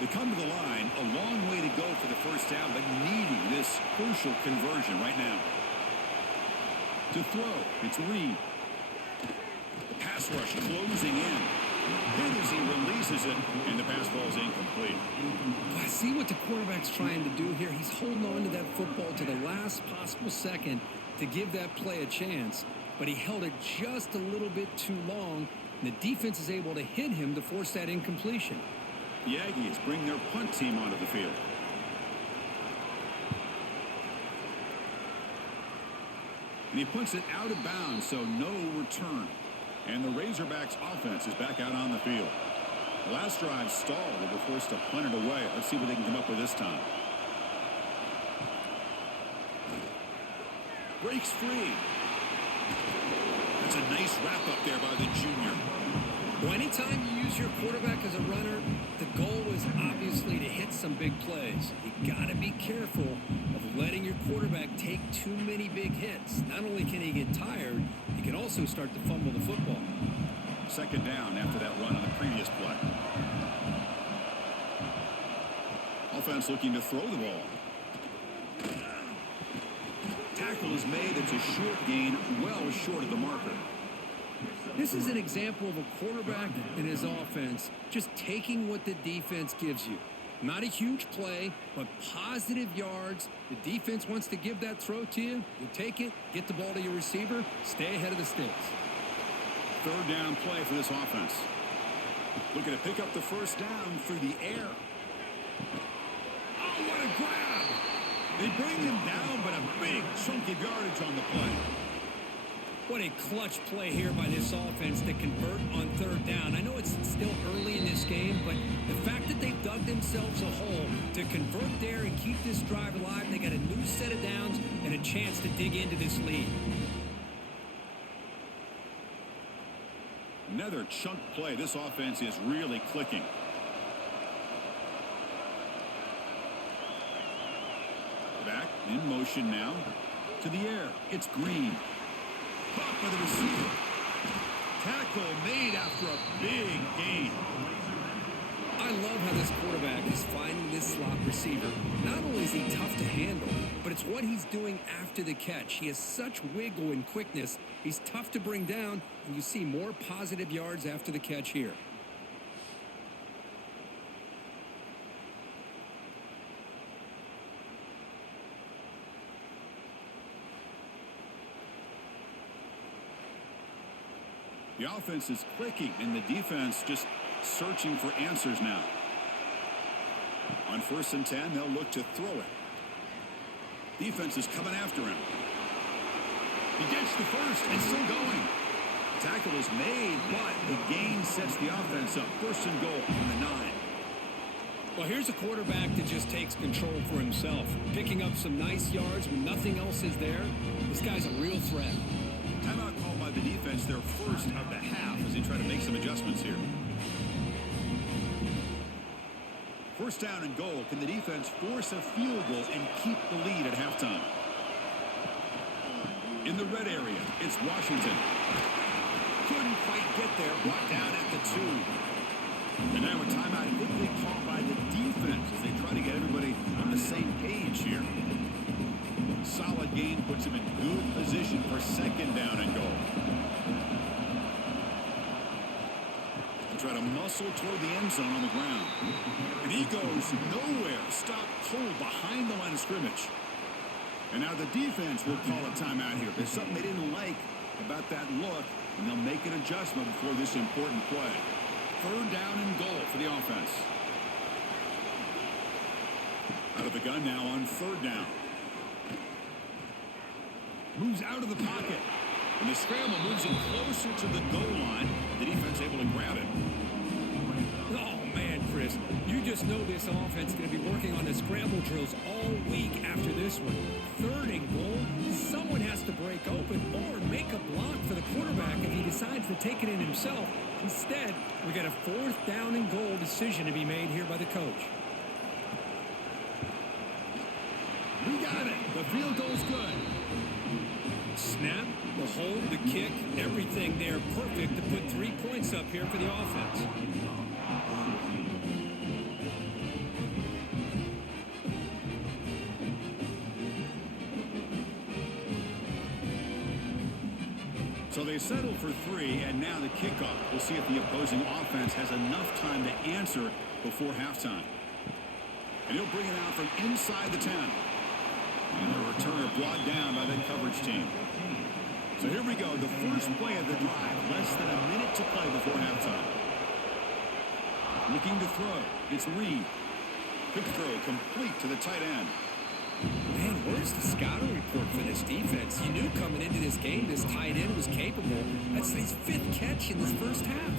They come to the line, a long way to go for the first down, but needing this crucial conversion right now. To throw, it's Reed. Pass rush closing in. Hit as he releases it, and the pass ball is incomplete. I see what the quarterback's trying to do here. He's holding on to that football to the last possible second to give that play a chance, but he held it just a little bit too long, and the defense is able to hit him to force that incompletion. The Aggies bring their punt team onto the field. And he punts it out of bounds, so no return. And the Razorbacks offense is back out on the field. The last drive stalled. They were forced to punt it away. Let's see what they can come up with this time. Breaks free. That's That's a nice wrap-up there by the junior. Well, anytime you use your quarterback as a runner, the goal is obviously to hit some big plays. You got to be careful of letting your quarterback take too many big hits. Not only can he get tired, he can also start to fumble the football. Second down after that run on the previous play. Offense looking to throw the ball. Tackle is made. It's a short gain, well short of the marker. This is an example of a quarterback and his offense just taking what the defense gives you. Not a huge play, but positive yards. The defense wants to give that throw to you. You take it, get the ball to your receiver, stay ahead of the sticks. Third down play for this offense. Looking to pick up the first down through the air. Oh, what a grab! They bring him down, but a big chunk of yardage on the play. What a clutch play here by this offense to convert on third down. I know it's still early in this game, but the fact that they've dug themselves a hole to convert there and keep this drive alive, they got a new set of downs and a chance to dig into this lead. Another chunk play. This offense is really clicking. Back in motion now to the air. It's Green. Caught by the receiver. Tackle made after a big gain. I love how this quarterback is finding this slot receiver. Not only is he tough to handle, but it's what he's doing after the catch. He has such wiggle and quickness. He's tough to bring down, and you see more positive yards after the catch here. The offense is clicking, and the defense just searching for answers now. On 1st and 10, they'll look to throw it. Defense is coming after him. He gets the first and still going. Tackle is made, but the gain sets the offense up. 1st and goal from the 9. Well, here's a quarterback that just takes control for himself, picking up some nice yards when nothing else is there. This guy's a real threat. Timeout called by the defense, their first of the half, as they try to make some adjustments here. 1st down and goal. Can the defense force a field goal and keep the lead at halftime? In the red area, it's Washington. Couldn't quite get there. Brought down at the 2. And now a timeout quickly called by the defense as they try to get everybody on the same page here. Solid gain puts him in good position for 2nd down and goal. They try to muscle toward the end zone on the ground. And he goes nowhere. Stopped cold behind the line of scrimmage. And now the defense will call a timeout here. There's something they didn't like about that look, and they'll make an adjustment before this important play. 3rd down and goal for the offense. Out of the gun now on 3rd down. Moves out of the pocket. And the scramble moves him closer to the goal line. The defense able to grab it. Oh, man, Chris, you just know this offense is going to be working on the scramble drills all week after this one. 3rd and goal, someone has to break open or make a block for the quarterback if he decides to take it in himself. Instead, we got a 4th down and goal decision to be made here by the coach. We got it. The field goal's good. Snap, the hold, the kick, everything there perfect to put 3 points up here for the offense. So they settle for 3, and now the kickoff. We'll see if the opposing offense has enough time to answer before halftime. And he'll bring it out from inside the 10. And the returner brought down by that coverage team. So here we go, the first play of the drive. Less than a minute to play before halftime. Looking to throw. It's Reed. Quick throw complete to the tight end. Man, where's the scouting report for this defense? You knew coming into this game this tight end was capable. That's his 5th catch in this first half.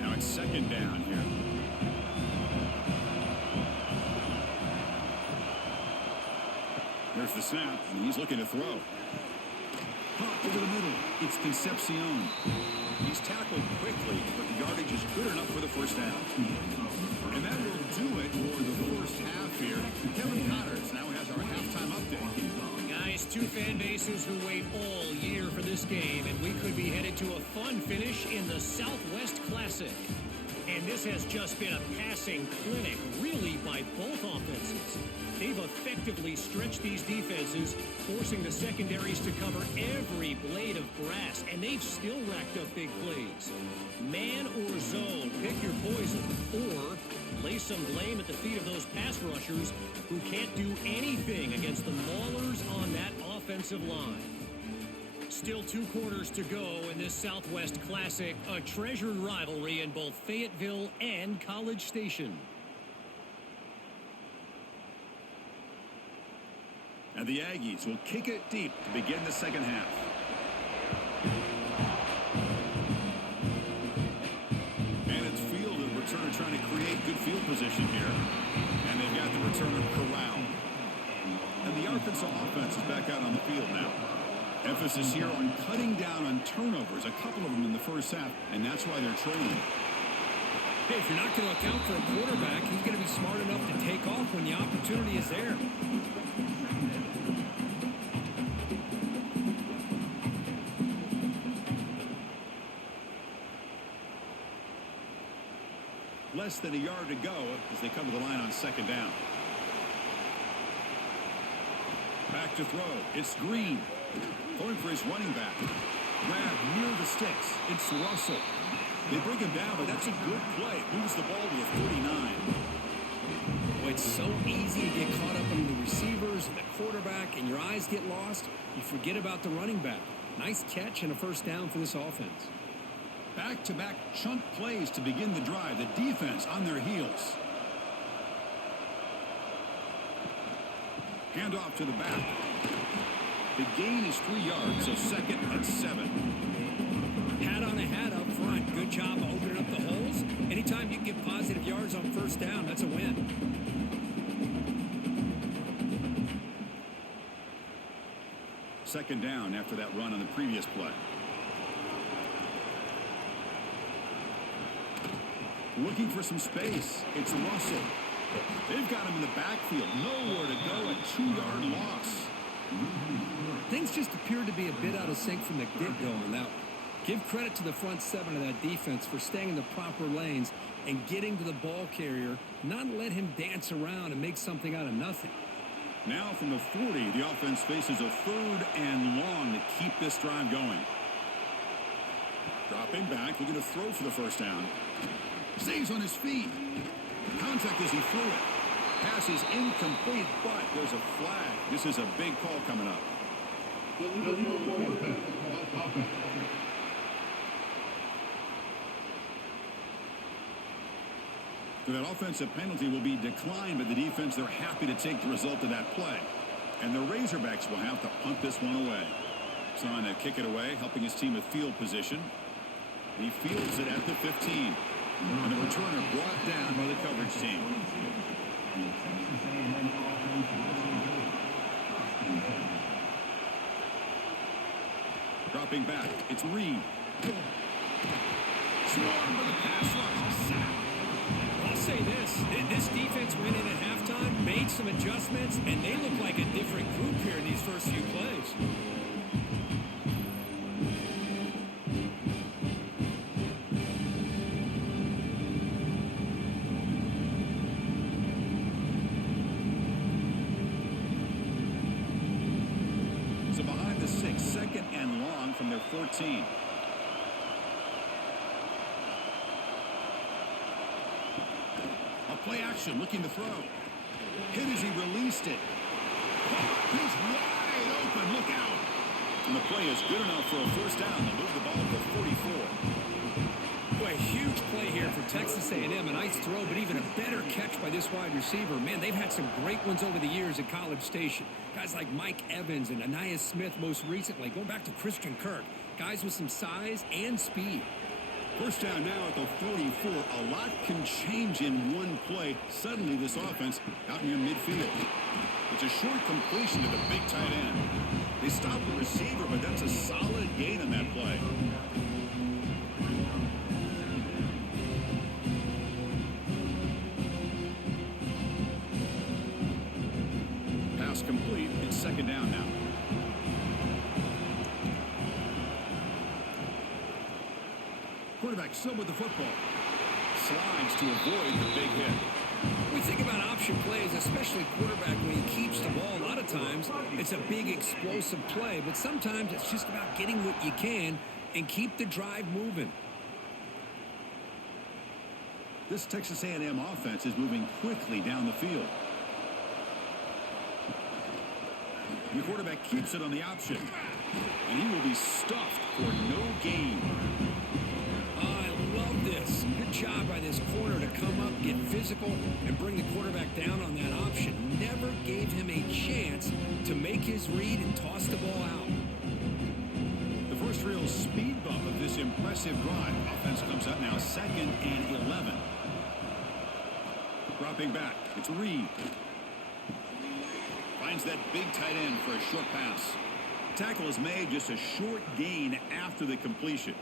Now it's 2nd down here. There's the snap, and he's looking to throw. Pop over the middle. It's Concepcion. He's tackled quickly, but the yardage is good enough for the first down. And that will do it for the first half here. Kevin Connors now has our halftime update. Guys, two fan bases who wait all year for this game, and we could be headed to a fun finish in the Southwest Classic. And this has just been a passing clinic, really, by both offenses. They've effectively stretched these defenses, forcing the secondaries to cover every blade of grass, and they've still racked up big plays. Man or zone, pick your poison, or lay some blame at the feet of those pass rushers who can't do anything against the maulers on that offensive line. Still 2 quarters to go in this Southwest Classic, a treasured rivalry in both Fayetteville and College Station. And the Aggies will kick it deep to begin the second half. And it's field, the returner trying to create good field position here. And they've got the returner corralled. And the Arkansas offense is back out on the field now. Emphasis here on cutting down on turnovers, a couple of them in the first half, and that's why they're trailing. Hey, if you're not going to account for a quarterback, he's going to be smart enough to take off when the opportunity is there. Less than a yard to go as they come to the line on second down. Back to throw. It's Green. Going for his running back. Grab near the sticks. It's Russell. They bring him down, but that's a good play. Moves the ball to a 39. Boy, it's so easy to get caught up in the receivers and the quarterback, and your eyes get lost. You forget about the running back. Nice catch and a first down for this offense. Back-to-back chunk plays to begin the drive. The defense on their heels. Hand off to the back. The gain is 3 yards, so second and 7. Hat on a hat up front. Good job of opening up the holes. Anytime you can get positive yards on first down, that's a win. Second down after that run on the previous play. Looking for some space. It's Russell. They've got him in the backfield. Nowhere to go. A 2-yard loss. Things just appeared to be a bit out of sync from the get-go on that one. Give credit to the front 7 of that defense for staying in the proper lanes and getting to the ball carrier, not let him dance around and make something out of nothing. Now from the 40, the offense faces a 3rd and long to keep this drive going. Dropping back, looking to throw for the first down. Stays on his feet. Contact as he threw it. Pass is incomplete, but there's a flag. This is a big call coming up. So that offensive penalty will be declined by the defense. They're happy to take the result of that play. And the Razorbacks will have to punt this one away. Trying to kick it away, helping his team with field position. He fields it at the 15. And the returner brought down by the coverage team. Dropping back, it's Reed. Swarmed by the pass rush. Sack. I'll say this defense went in at halftime, made some adjustments, and they look like a different group here in these first few plays. So behind the 6, second and long from their 14. Play action, looking to throw. Hit as he released it. He's wide open, look out. And the play is good enough for a first down. They move the ball to 44. Boy, huge play here for Texas A&M. A nice throw, but even a better catch by this wide receiver. Man, they've had some great ones over the years at College Station. Guys like Mike Evans and Anais Smith most recently. Going back to Christian Kirk. Guys with some size and speed. First down now at the 44. A lot can change in one play. Suddenly this offense out near midfield. It's a short completion to the big tight end. They stop the receiver, but that's a solid gain on that play. Pass complete. It's second down now. Quarterback still with the football. Slides to avoid the big hit. We think about option plays, especially quarterback, when he keeps the ball. A lot of times, it's a big explosive play, but sometimes it's just about getting what you can and keep the drive moving. This Texas A&M offense is moving quickly down the field. And the quarterback keeps it on the option. And he will be stuffed for no gain. Love this. Good job by this corner to come up, get physical, and bring the quarterback down on that option. Never gave him a chance to make his read and toss the ball out. The first real speed bump of this impressive drive. Offense comes up now 2nd and 11. Dropping back. It's Reed. Finds that big tight end for a short pass. Tackle is made, just a short gain after the completion.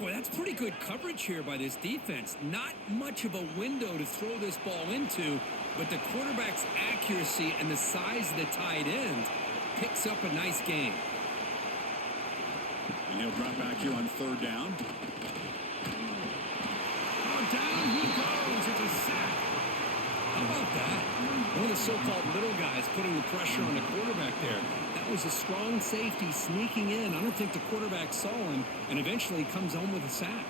Boy, that's pretty good coverage here by this defense. Not much of a window to throw this ball into, but the quarterback's accuracy and the size of the tight end picks up a nice gain. And he'll drop back here on 3rd down. Oh, down he goes. It's a sack. How about that? One of the so-called little guys putting the pressure on the quarterback there. That was a strong safety sneaking in. I don't think the quarterback saw him, and eventually comes home with a sack.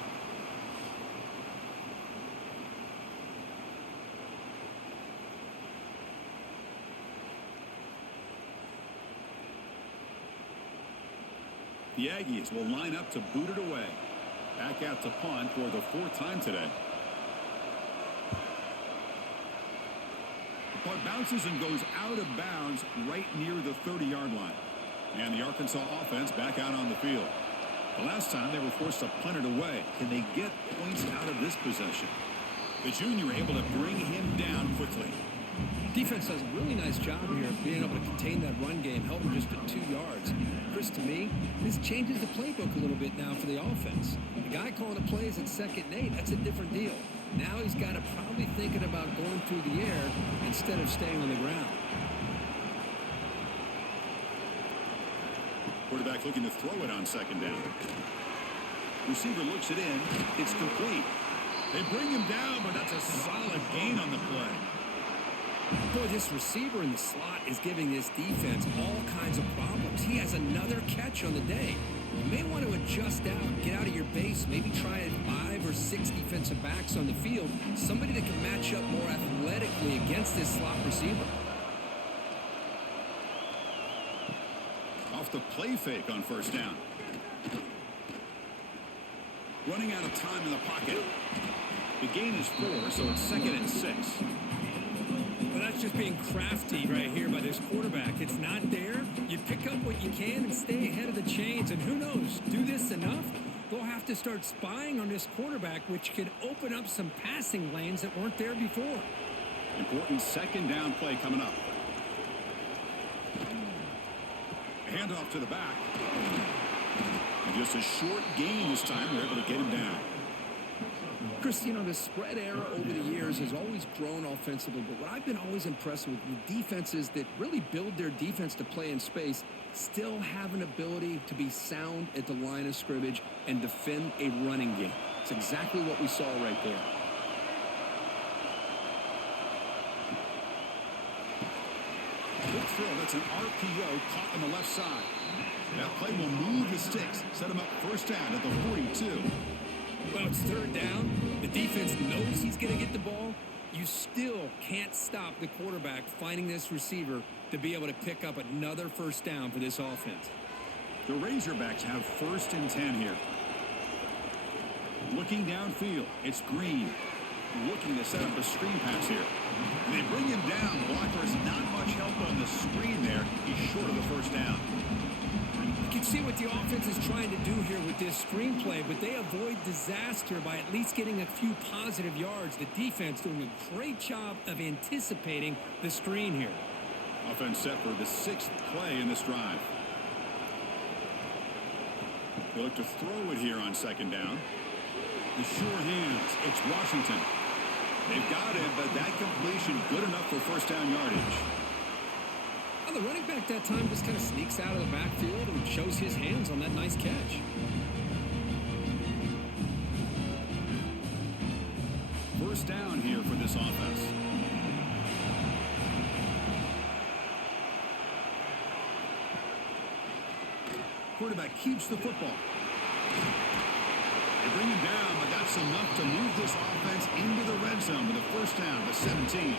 The Aggies will line up to boot it away. Back out to punt for the 4th time today. The punt bounces and goes out of bounds right near the 30-yard line. And the Arkansas offense back out on the field. The last time they were forced to punt it away. Can they get points out of this possession? The junior able to bring him down quickly. Defense does a really nice job here of being able to contain that run game, held him just at 2 yards. Chris, to me, this changes the playbook a little bit now for the offense. The guy calling the plays at 2nd and 8, that's a different deal. Now he's got to probably thinking about going through the air instead of staying on the ground. Quarterback looking to throw it on 2nd down. Receiver looks it in. It's complete. They bring him down, but that's a solid gain on the play. Boy, this receiver in the slot is giving this defense all kinds of problems. He has another catch on the day. You may want to adjust out, get out of your base, maybe try 5 or 6 defensive backs on the field, somebody that can match up more athletically against this slot receiver. Off the play fake on 1st down. Running out of time in the pocket. The gain is 4, so it's 2nd and 6. Well, that's just being crafty right here by this quarterback. It's not there. You pick up what you can and stay ahead of the chains. And who knows, do this enough, they'll have to start spying on this quarterback, which could open up some passing lanes that weren't there before. Important 2nd down play coming up. Handoff to the back. And just a short gain this time. They're able to get him down. Chris, you know, the spread era over the years has always grown offensively, but what I've been always impressed with the defenses that really build their defense to play in space still have an ability to be sound at the line of scrimmage and defend a running game. It's exactly what we saw right there. Good throw. That's an RPO caught on the left side. That play will move the sticks. Set him up 1st down at the 42. Well, it's 3rd down. The defense knows he's going to get the ball. You still can't stop the quarterback finding this receiver to be able to pick up another 1st down for this offense. The Razorbacks have 1st and 10 here. Looking downfield, it's Green. Looking to set up a screen pass here. And they bring him down. Blockers not much help on the screen there. He's short of the 1st down. You can see what the offense is trying to do here with this screenplay, but they avoid disaster by at least getting a few positive yards. The defense doing a great job of anticipating the screen here. Offense set for the 6th play in this drive. They look to throw it here on 2nd down. The sure hands. It's Washington. They've got it, but that completion good enough for 1st down yardage. Well, the running back that time just kind of sneaks out of the backfield and shows his hands on that nice catch. First down here for this offense. Quarterback keeps the football. They bring him down, but that's enough to move this offense into the red zone with a 1st down to 17.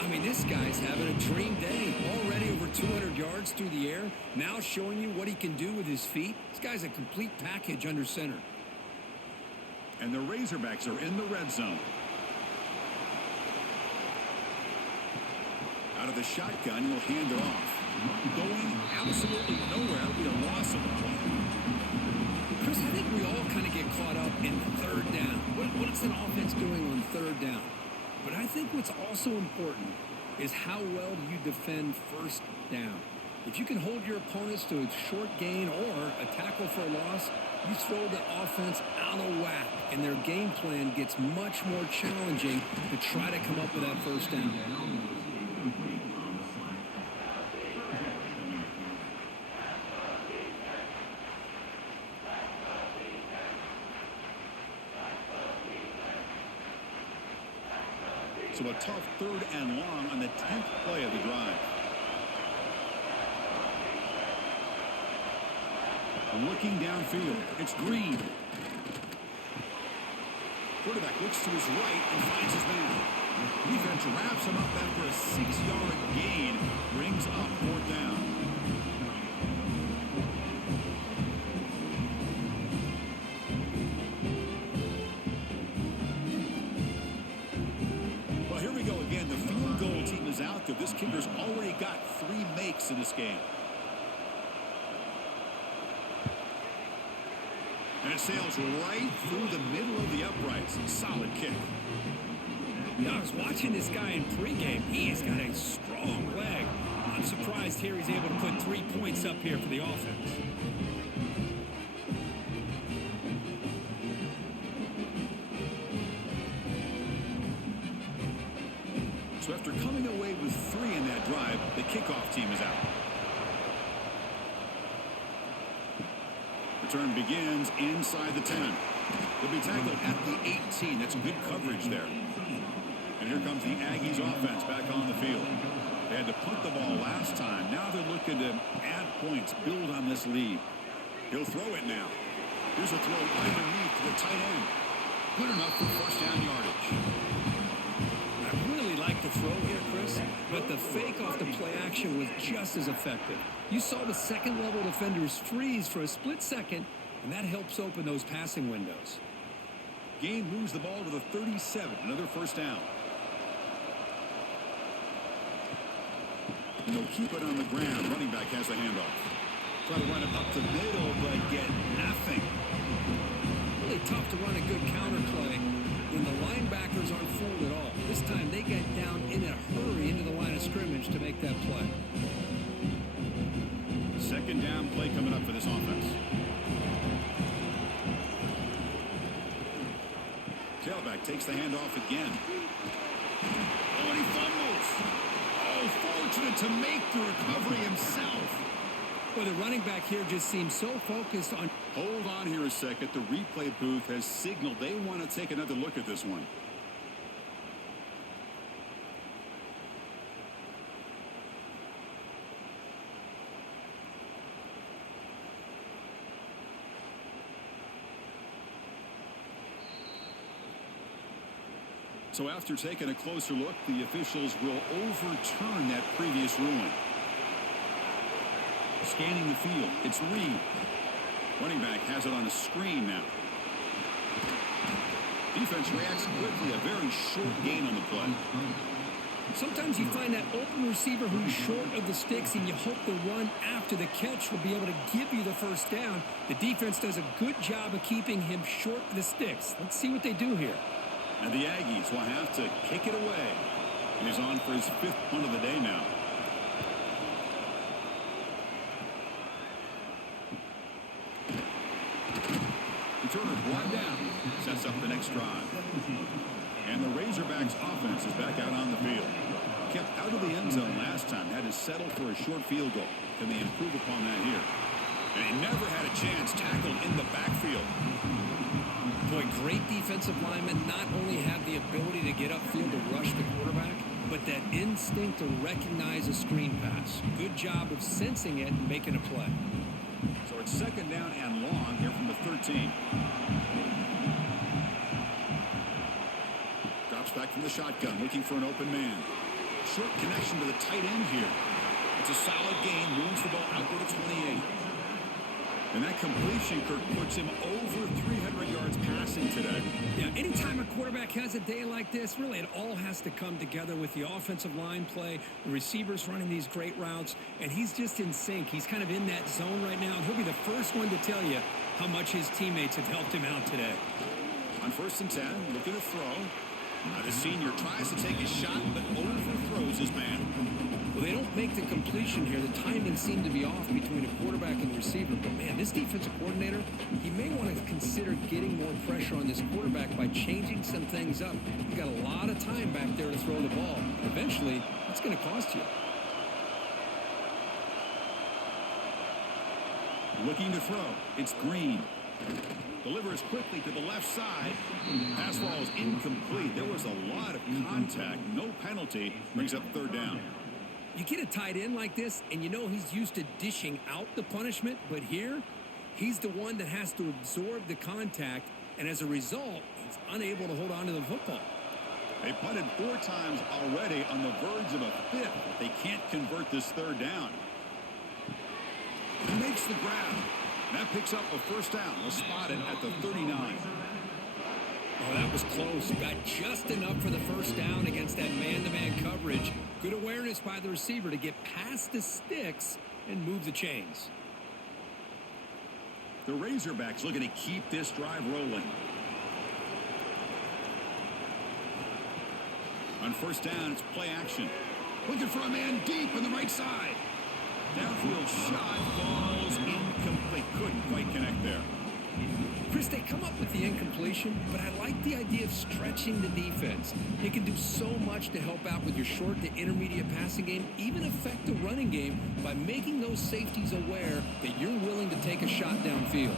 I mean, this guy's having a dream day. Already over 200 yards through the air. Now showing you what he can do with his feet. This guy's a complete package under center. And the Razorbacks are in the red zone. Out of the shotgun, he'll hand it off. Going absolutely nowhere. It'll be a loss of the play. Chris, I think we all kind of get caught up in 3rd down. What is an offense doing on 3rd down? But I think what's also important is how well do you defend 1st down. If you can hold your opponents to a short gain or a tackle for a loss, you throw the offense out of whack, and their game plan gets much more challenging to try to come up with that 1st down. So a tough 3rd and long on the 10th play of the drive. Looking downfield, it's Green. Quarterback looks to his right and finds his man. Defense wraps him up after a 6-yard gain, brings up 4th down. Out there. This kicker's already got 3 makes in this game. And it sails right through the middle of the uprights. Solid kick. You know, I was watching this guy in pregame. He has got a strong leg. I'm surprised here he's able to put 3 points up here for the offense. So after coming away with 3 in that drive, the kickoff team is out. Return begins inside the 10. They'll be tackled at the 18. That's good coverage there. And here comes the Aggies offense back on the field. They had to punt the ball last time. Now they're looking to add points, build on this lead. He'll throw it now. Here's a throw underneath to the tight end. Good enough for 1st down yardage. The throw here, Chris, but the fake off the play action was just as effective. You saw the 2nd-level defenders freeze for a split second, and that helps open those passing windows. Gain moves the ball to the 37, another 1st down. And they'll keep it on the ground. Running back has the handoff. Try to run it up the middle, but get nothing. Really tough to run a good counter play when the linebackers aren't fooled at all. This time they get down in a hurry into the line of scrimmage to make that play. 2nd down play coming up for this offense. Tailback takes the handoff again. Oh, and he fumbles. Oh, fortunate to make the recovery himself. Well, the running back here just seems so focused on... Hold on here a second. The replay booth has signaled they want to take another look at this one. So after taking a closer look, the officials will overturn that previous ruling. Scanning the field, it's Reed. Running back has it on a screen now. Defense reacts quickly, a very short gain on the play. Sometimes you find that open receiver who's short of the sticks, and you hope the run after the catch will be able to give you the first down. The defense does a good job of keeping him short of the sticks. Let's see what they do here. And the Aggies will have to kick it away. He's on for his 5th punt of the day now. Returner brought down. Sets up the next drive. And the Razorbacks offense is back out on the field. Kept out of the end zone last time. Had to settle for a short field goal. Can they improve upon that here? And he never had a chance tackled in the backfield. Boy, great defensive linemen not only have the ability to get upfield to rush the quarterback, but that instinct to recognize a screen pass. Good job of sensing it and making a play. So it's 2nd down and long here from the 13. Drops back from the shotgun, looking for an open man. Short connection to the tight end here. It's a solid gain, moves the ball out to the 28. And that completion, Kirk, puts him over 300 yards passing today. Yeah, anytime a quarterback has a day like this, really it all has to come together with the offensive line play, the receivers running these great routes, and he's just in sync. He's kind of in that zone right now, and he'll be the first one to tell you how much his teammates have helped him out today. On 1st and 10, looking to throw. The senior tries to take a shot, but overthrows his man. Well, they don't make the completion here. The timing seemed to be off between a quarterback and receiver. But, man, this defensive coordinator, he may want to consider getting more pressure on this quarterback by changing some things up. You've got a lot of time back there to throw the ball. Eventually, that's going to cost you. Looking to throw. It's Green. Delivers quickly to the left side. Pass ball is incomplete. There was a lot of contact. No penalty. Brings up 3rd down. You get a tight end like this, and you know he's used to dishing out the punishment, but here, he's the one that has to absorb the contact, and as a result, he's unable to hold on to the football. They punted 4 times already on the verge of a 5th, but they can't convert this 3rd down. He makes the grab. That picks up a 1st down. They'll spot it at the 39. Oh, that was close. Got just enough for the 1st down against that man-to-man coverage. Good awareness by the receiver to get past the sticks and move the chains. The Razorbacks looking to keep this drive rolling. On 1st down, it's play action. Looking for a man deep on the right side. Downfield shot falls incomplete. Couldn't quite connect there. Chris, they come up with the incompletion, but I like the idea of stretching the defense. You can do so much to help out with your short to intermediate passing game, even affect the running game by making those safeties aware that you're willing to take a shot downfield.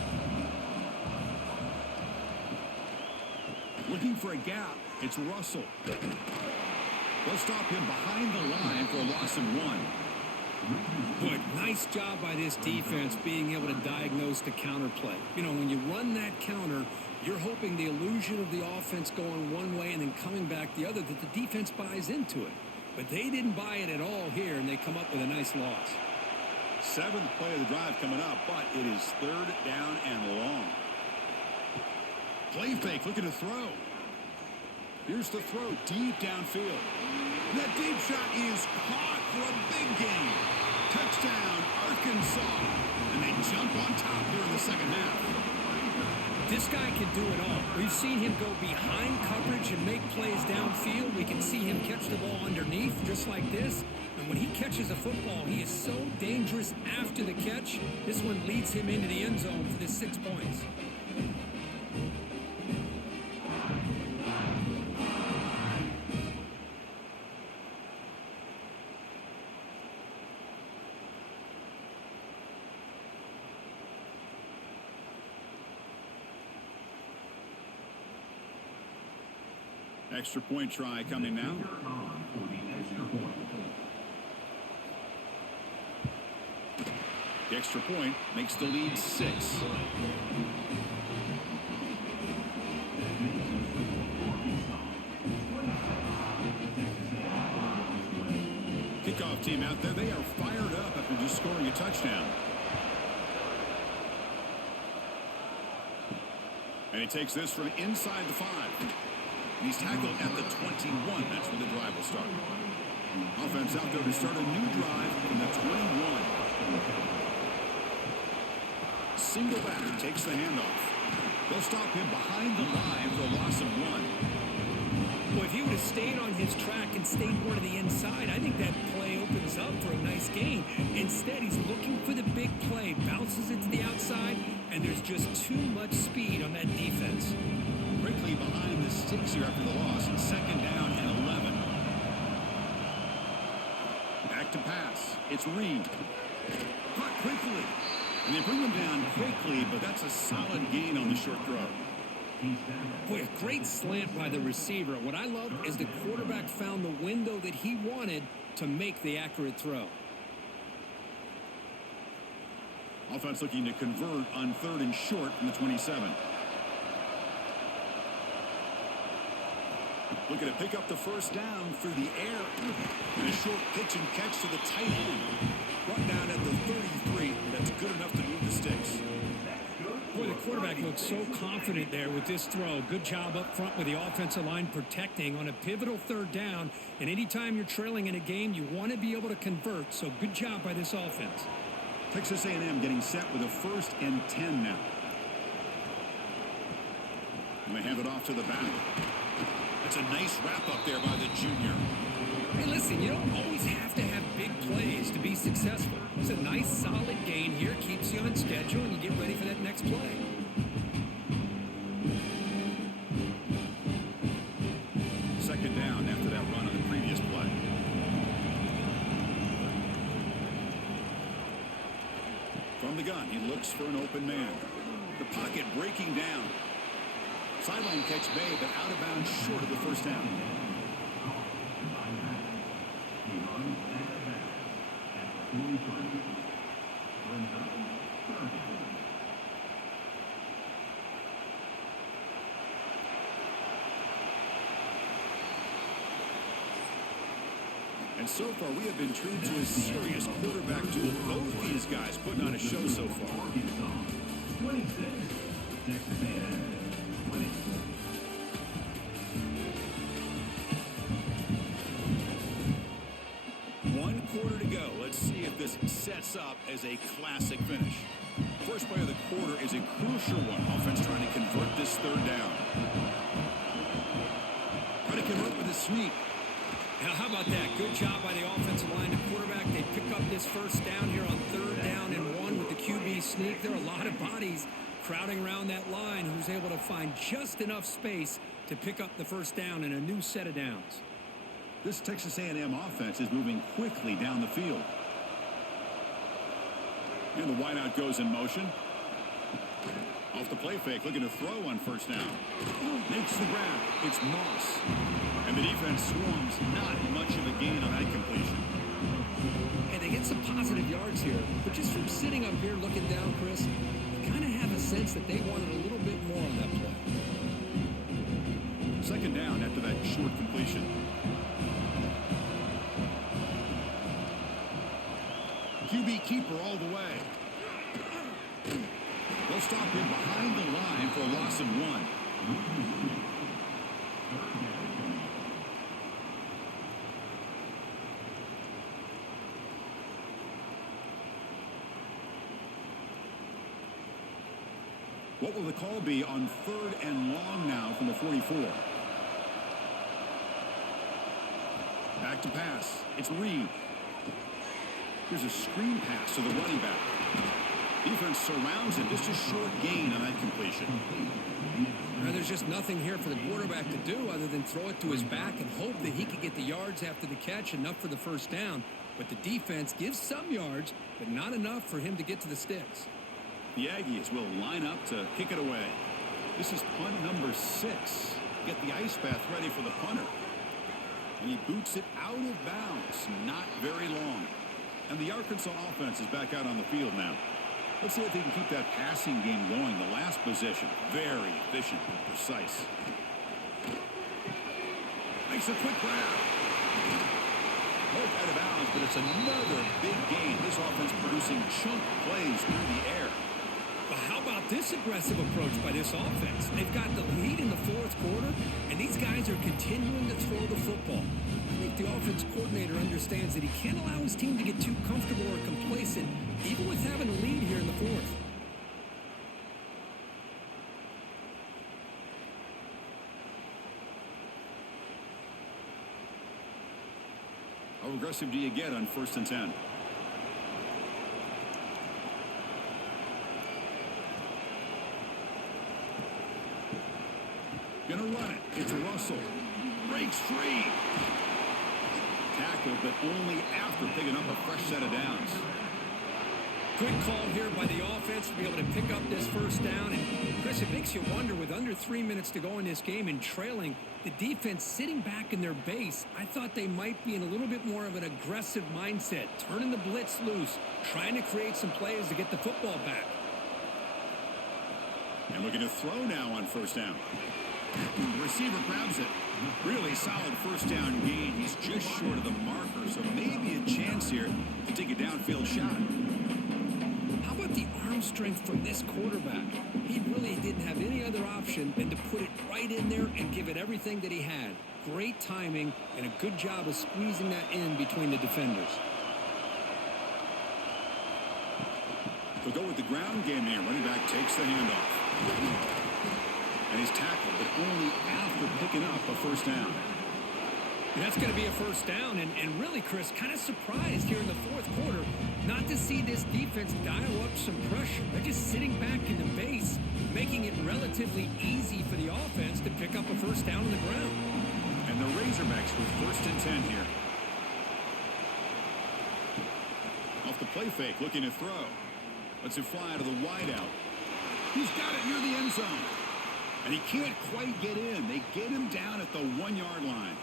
Looking for a gap. It's Russell. They'll stop him behind the line for a loss of 1. Boy, nice job by this defense being able to diagnose the counter play. You know, when you run that counter, you're hoping the illusion of the offense going one way and then coming back the other, that the defense buys into it. But they didn't buy it at all here, and they come up with a nice loss. 7th play of the drive coming up, but it is 3rd down and long. Play fake, looking to throw. Here's the throw, deep downfield. That deep shot is caught for a big gain. Touchdown, Arkansas. And they jump on top here in the 2nd half. This guy can do it all. We've seen him go behind coverage and make plays downfield. We can see him catch the ball underneath, just like this. And when he catches a football, he is so dangerous after the catch. This one leads him into the end zone for the 6 points. Extra point try coming now. The extra point makes the lead 6. Kickoff team out there. They are fired up after just scoring a touchdown. And he takes this from inside the 5. And he's tackled at the 21. That's where the drive will start. Offense out there to start a new drive from the 21. Single back takes the handoff. They'll stop him behind the line for a loss of 1. Well, if he would have stayed on his track and stayed more to the inside, I think that play opens up for a nice gain. Instead, he's looking for the big play, bounces it to the outside, and there's just too much speed on that defense. Quickly behind the sticks here after the loss, and 2nd down and 11. Back to pass. It's Reed. Caught quickly. And they bring him down quickly, but that's a solid gain on the short throw. Boy, a great slant by the receiver. What I love is the quarterback found the window that he wanted to make the accurate throw. Offense looking to convert on 3rd and short from the 27. Looking to pick up the first down through the air. And a short pitch and catch to the tight end. Brought down at the 33. That's good enough to move the sticks. Boy, the quarterback looks so confident there with this throw. Good job up front with the offensive line protecting on a pivotal 3rd down. And anytime you're trailing in a game, you want to be able to convert. So good job by this offense. Texas A&M getting set with a 1st and 10 now. And they hand it off to the back. That's a nice wrap up there by the junior. Hey, listen, you don't always have to have big plays to be successful. It's a nice, solid gain here. Keeps you on schedule, and you get ready for that next play. Second down after that run on the previous play. From the gun, he looks for an open man. The pocket breaking down. Sideline catch made, but out of bounds short of the first down. And so far, we have been treated to a serious quarterback duel. Both these guys putting on a show so far. 26, Texas A&M. 1 quarter to go. Let's see if this sets up as a classic finish. First play of the quarter is a crucial one. Offense trying to convert this 3rd down. Try to convert with a sweep. Now, how about that? Good job by the offensive line. The quarterback, they pick up this first down here on 3rd down and 1 with the QB sneak. There are a lot of bodies crowding around that line who's able to find just enough space to pick up the first down in a new set of downs. This Texas A&M offense is moving quickly down the field. And the wideout goes in motion. Off the play fake, looking to throw on first down. Makes the grab. It's Moss. And the defense swarms. Not much of a gain on that completion. And they get some positive yards here. But just from sitting up here looking down, Chris, you kind of have a sense that they wanted a little bit more on that play. 2nd down after that short completion. QB keeper all the way. They'll stop him behind the line for a loss of 1. What will the call be on 3rd and long now from the 44? Back to pass. It's Reed. Here's a screen pass to the running back. Defense surrounds him. Just a short gain on that completion. Now, there's just nothing here for the quarterback to do other than throw it to his back and hope that he could get the yards after the catch, enough for the first down. But the defense gives some yards, but not enough for him to get to the sticks. The Aggies will line up to kick it away. This is punt number 6. Get the ice bath ready for the punter. And he boots it out of bounds. Not very long. And the Arkansas offense is back out on the field now. Let's see if they can keep that passing game going. The last possession, very efficient and precise. Makes a quick grab. Both out of bounds, but it's another big gain. This offense producing chunk plays through the air. Well, how about this aggressive approach by this offense? They've got the lead in the fourth quarter, and these guys are continuing to throw the football. I think the offense coordinator understands that he can't allow his team to get too comfortable or complacent, even with having a lead here in the fourth. How aggressive do you get on 1st and 10? Gonna run it. It's Russell. Breaks free. Tackled, but only after picking up a fresh set of downs. Good call here by the offense to be able to pick up this first down. And, Chris, it makes you wonder, with under 3 minutes to go in this game and trailing, the defense sitting back in their base, I thought they might be in a little bit more of an aggressive mindset, turning the blitz loose, trying to create some plays to get the football back. And looking to throw now on 1st down. The receiver grabs it. Really solid 1st down gain. He's just short of the marker, so maybe a chance here to take a downfield shot. How about the arm strength from this quarterback? He really didn't have any other option than to put it right in there and give it everything that he had. Great timing and a good job of squeezing that in between the defenders. They'll go with the ground game here. Running back takes the handoff. And he's tackled, but only after picking up a 1st down. And that's going to be a 1st down. And really, Chris, kind of surprised here in the fourth quarter not to see this defense dial up some pressure. They're just sitting back in the base, making it relatively easy for the offense to pick up a 1st down on the ground. And the Razorbacks with 1st and 10 here. Off the play fake, looking to throw. Lets it fly to the wideout. He's got it near the end zone. And he can't quite get in. They get him down at the 1-yard line.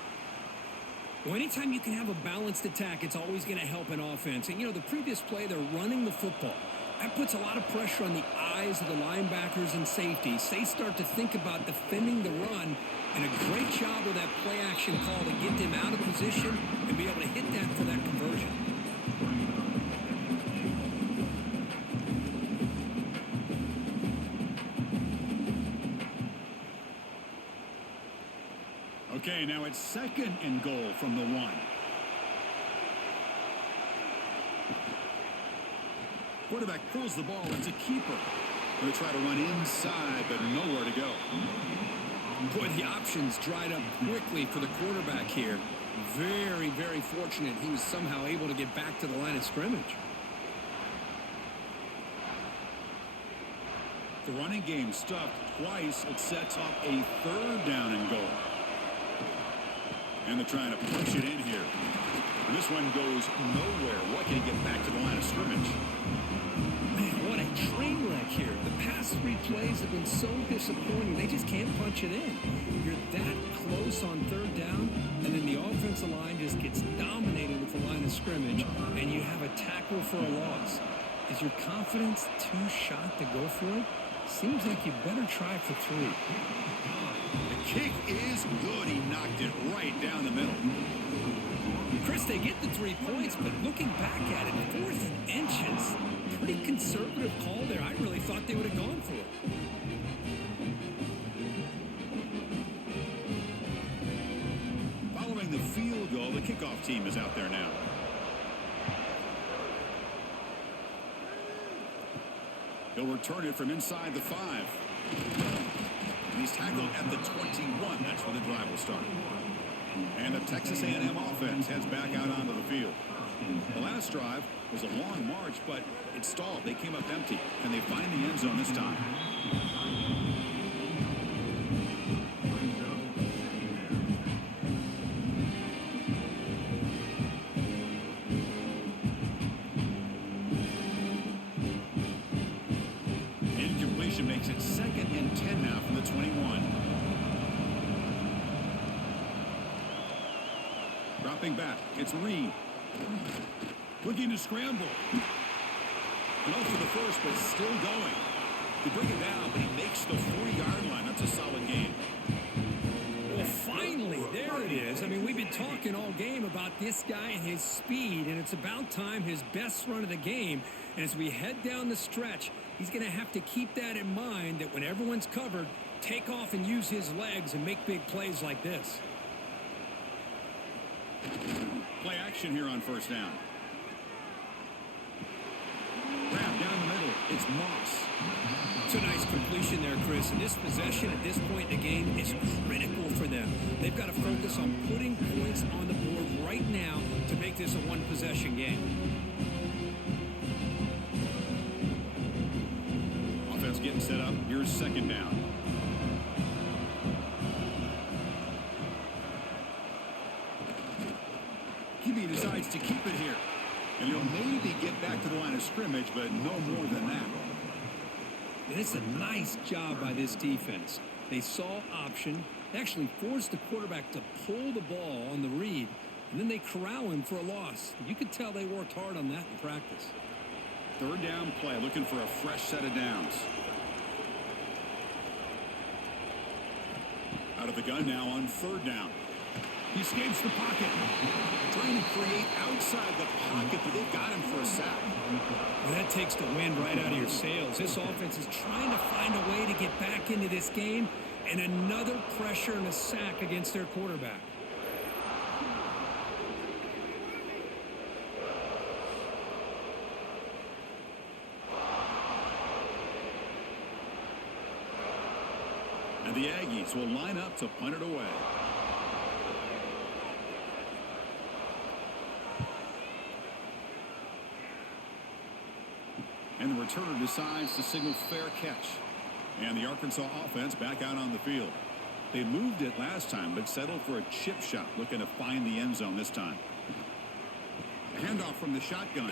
Well, anytime you can have a balanced attack, it's always going to help an offense. And, you know, the previous play, they're running the football. That puts a lot of pressure on the eyes of the linebackers and safeties. They start to think about defending the run, and a great job with that play-action call to get them out of position and be able to hit that for that conversion. Okay, now it's 2nd and goal from the 1. Quarterback pulls the ball. It's a keeper. Going to try to run inside, but nowhere to go. Boy, the options dried up quickly for the quarterback here. Very, very fortunate he was somehow able to get back to the line of scrimmage. The running game stuffed twice. It sets up a 3rd down and goal. And they're trying to push it in here. And this one goes nowhere. What can he get back to the line of scrimmage? Man, what a train wreck here. The past 3 plays have been so disappointing. They just can't punch it in. You're that close on 3rd down, and then the offensive line just gets dominated at the line of scrimmage, and you have a tackle for a loss. Is your confidence too shot to go for it? Seems like you better try for 3. The kick is good. He knocked it right down the middle. Chris, they get the 3 points, but looking back at it, 4th and inches, pretty conservative call there. I really thought they would have gone for it. Following the field goal, the kickoff team is out there now. He'll return it from inside the 5. And he's tackled at the 21. That's where the drive will start. And the Texas A&M offense heads back out onto the field. The last drive was a long march, but it stalled. They came up empty. Can they find the end zone this time? Incompletion makes it 2nd and 10 now from the 21. Dropping back, it's Reed. Looking to scramble. And off for the first, but still going. They bring it down, but he makes the 40-yard line. That's a solid game. Well, finally, there it is. I mean, we've been talking all game about this guy and his speed, and it's about time his best run of the game. And as we head down the stretch, He's going to have to keep that in mind, that when everyone's covered, take off and use his legs and make big plays like this. Play action here on first down. Grab down the middle. It's Moss. It's a nice completion there, Chris. And this possession at this point in the game is critical for them. They've got to focus on putting points on the board right now to make this a one-possession game. Offense getting set up. Here's second down. QB decides to keep it here. And he'll maybe get back to the line of scrimmage, but no more than that. And it's a nice job by this defense. They saw option. They actually forced the quarterback to pull the ball on the read, and then they corral him for a loss. You could tell they worked hard on that in practice. Third down play, looking for a fresh set of downs. Out of the gun now on third down. He escapes the pocket. Trying to create outside the pocket, but they've got him for a sack. Well, that takes the wind right out of your sails. This offense is trying to find a way to get back into this game, and another pressure and a sack against their quarterback. And the Aggies will line up to punt it away. And the returner decides to signal fair catch. And the Arkansas offense back out on the field. They moved it last time, but settled for a chip shot, looking to find the end zone this time. Handoff from the shotgun.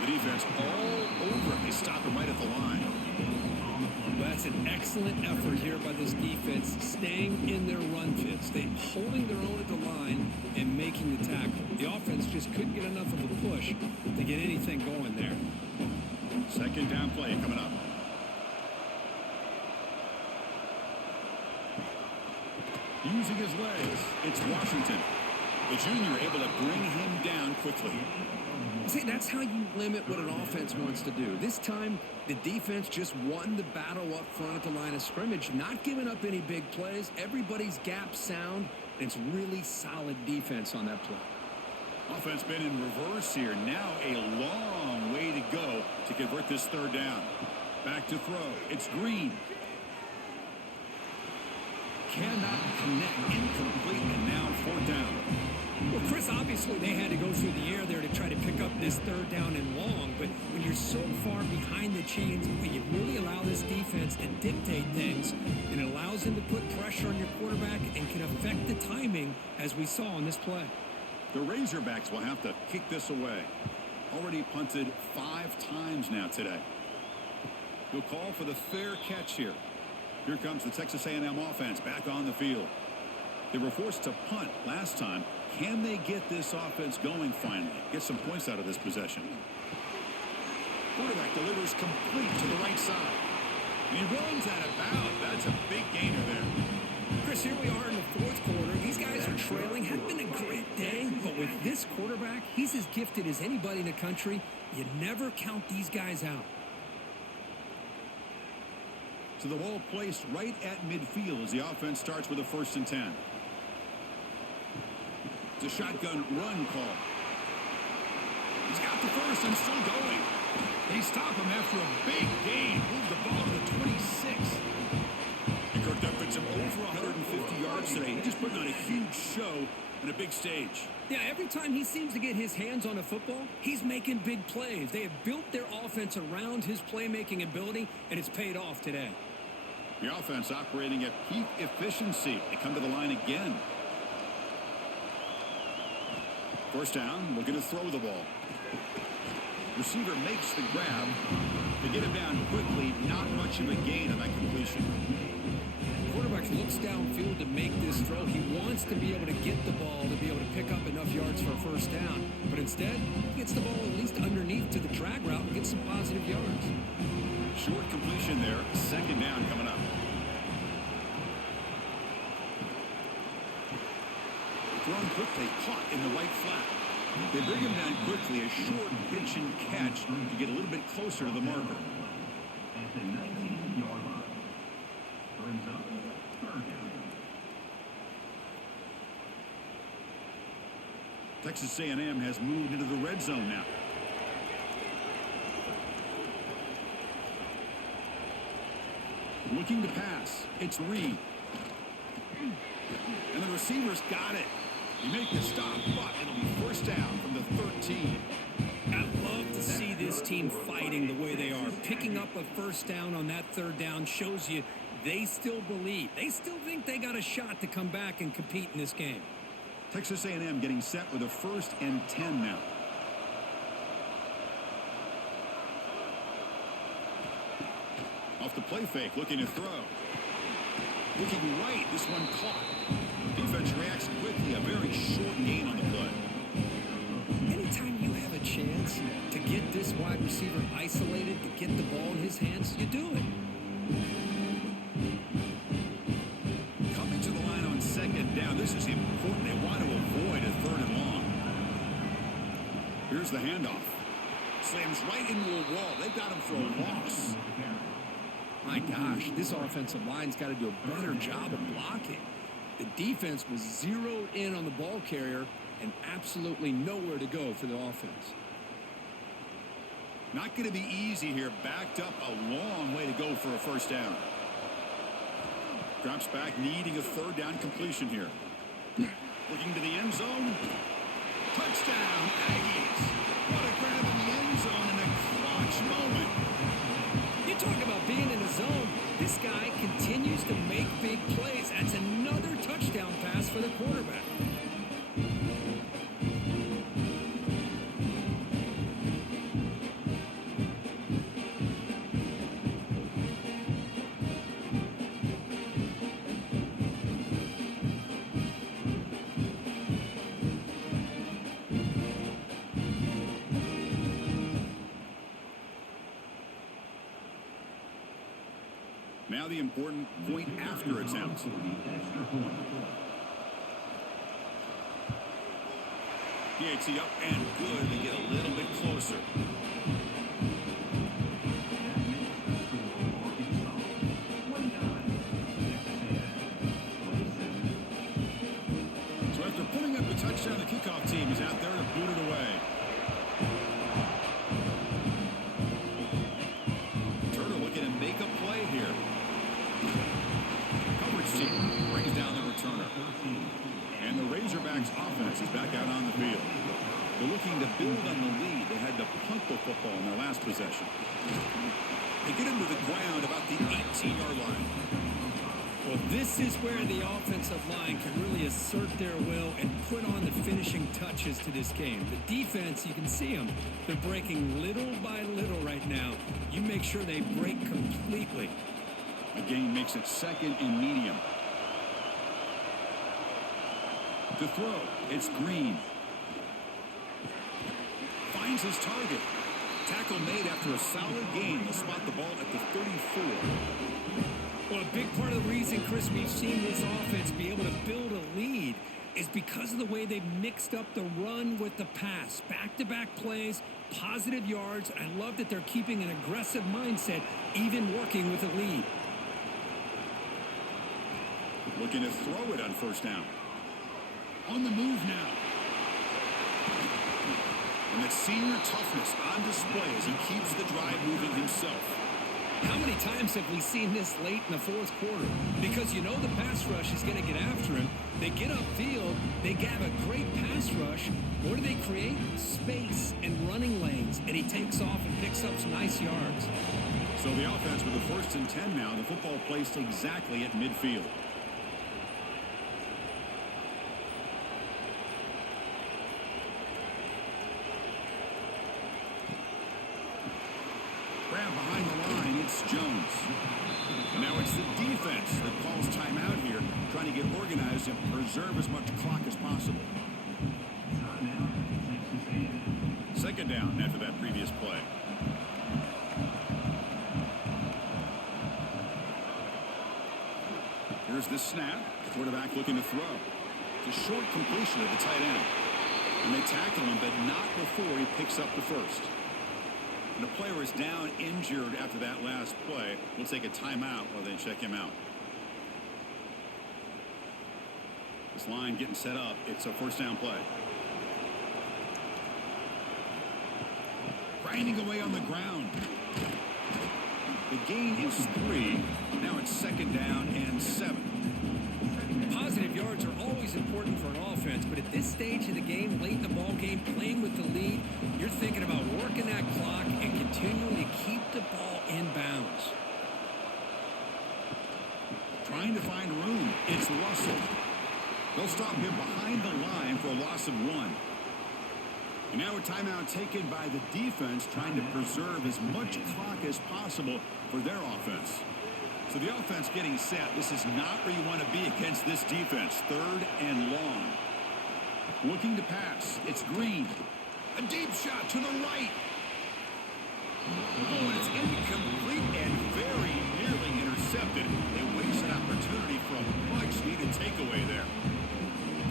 The defense all over it. They stop him right at the line. Well, that's an excellent effort here by this defense, staying in their run fits. They're holding their own at the line and making the tackle. The offense just couldn't get enough of a push to get anything going there. Second down play coming up. Using his legs, it's Washington. The junior able to bring him down quickly. See, that's how you limit what an offense wants to do. This time, the defense just won the battle up front at the line of scrimmage, not giving up any big plays. Everybody's gap sound, and it's really solid defense on that play. Offense been in reverse here. Now a long way to go to convert this third down. Back to throw. It's Green. Cannot connect. Incomplete, and now fourth down. Well, Chris, obviously they had to go through the air there to try to pick up this third down and long, but when you're so far behind the chains, you really allow this defense to dictate things, and it allows them to put pressure on your quarterback and can affect the timing, as we saw on this play. The Razorbacks will have to kick this away. Already punted 5 times now today. He'll call for the fair catch here. Here comes the Texas A&M offense back on the field. They were forced to punt last time. Can they get this offense going finally? Get some points out of this possession. Quarterback delivers complete to the right side. And he runs out of bounds. That's a big gainer there. Chris, here we are in the fourth quarter. These guys are trailing. Had been a great day, but with this quarterback, he's as gifted as anybody in the country. You never count these guys out. So the ball placed right at midfield as the offense starts with a 1st and 10. It's a shotgun run call. He's got the first and still going. They stop him after a big gain. Move the ball to the 26. And Kirk puts him over 150 yards today. He's just putting on a huge show and a big stage. Yeah, every time he seems to get his hands on a football, he's making big plays. They have built their offense around his playmaking ability, and it's paid off today. The offense operating at peak efficiency. They come to the line again. First down, looking to throw the ball. Receiver makes the grab. They get him down quickly. Not much of a gain on that completion. Quarterback looks downfield to make this throw. He wants to be able to get the ball to be able to pick up enough yards for a first down. But instead, he gets the ball at least underneath to the drag route and gets some positive yards. Short completion there. Second down coming up. Thrown quickly, caught in the right flat. They bring him down quickly, a short pitch and catch to get a little bit closer to the marker. at the 19-yard line. Brings up third down. Texas A&M has moved into the red zone now. Looking to pass. It's Reed. And the receiver's got it. He make the stop, but it'll be first down from the 13. I love to see this team fighting the way they are. Picking up a first down on that third down shows you they still believe. They still think they got a shot to come back and compete in this game. Texas A&M getting set with a 1st and 10 now. Off the play fake, looking to throw. Looking right, this one caught. Defense reacts quickly, a very short gain on the play. Anytime you have a chance to get this wide receiver isolated, to get the ball in his hands, you do it. Coming to the line on 2nd down, this is important. They want to avoid a 3rd and long. Here's the handoff. Slams right into a wall. They got him for a loss. My gosh, this offensive line's got to do a better job of blocking. The defense was zeroed in on the ball carrier and absolutely nowhere to go for the offense. Not going to be easy here. Backed up a long way to go for a first down. Drops back, needing a 3rd down completion here. Looking to the end zone. Touchdown, Aggies. What a grab in the end zone in a clutch moment. You talk about being in the zone. This guy continues to make big plays. That's another touchdown pass for the quarterback. Now the important point after attempt. Extra point. PAT up and good to get a little bit closer. So after putting up a touchdown, the kickoff team is out there to boot it away. Turner looking to make a play here. Coverage team brings down the returner. And the Razorbacks offense is back out on the field. They're looking to build on the lead. They had to punt the football in their last possession. They get him to the ground about the 18-yard line. Well, this is where the offensive line can really assert their will and put on the finishing touches to this game. The defense, you can see them. They're breaking little by little right now. You make sure they break completely. The game makes it 2nd and medium. To throw, it's Green. Finds his target. Tackle made after a solid gain. They'll spot the ball at the 34. Well, a big part of the reason, Chris, we've seen this offense be able to build a lead is because of the way they've mixed up the run with the pass. Back-to-back plays, positive yards. I love that they're keeping an aggressive mindset, even working with a lead. Looking to throw it on 1st down. On the move now. And that senior toughness on display as he keeps the drive moving himself. How many times have we seen this late in the 4th quarter? Because you know the pass rush is going to get after him. They get upfield. They have a great pass rush. What do they create? Space and running lanes. And he takes off and picks up some nice yards. So the offense with the 1st and 10 now. The football placed exactly at midfield. Grab behind the line, it's Jones. And now it's the defense that calls timeout here, trying to get organized and preserve as much clock as possible. 2nd down after that previous play. Here's the snap. Quarterback looking to throw. It's a short completion at the tight end. And they tackle him, but not before he picks up the 1st. And the player is down injured after that last play. We'll take a timeout while they check him out. This line getting set up. It's a first down play. Grinding away on the ground. The gain is 3. Now it's second down and 7. Positive yards are always important for an offense, but at this stage of the game, late in the ball game, playing with the lead, you're thinking about working that clock and continuing to keep the ball in bounds. Trying to find room. It's Russell. They'll stop him behind the line for a loss of 1. And now a timeout taken by the defense, trying to preserve as much clock as possible for their offense. So the offense getting set. This is not where you want to be against this defense. 3rd and long. Looking to pass. It's Green. A deep shot to the right. Oh, and it's incomplete and very nearly intercepted. They waste an opportunity for a much-needed takeaway there.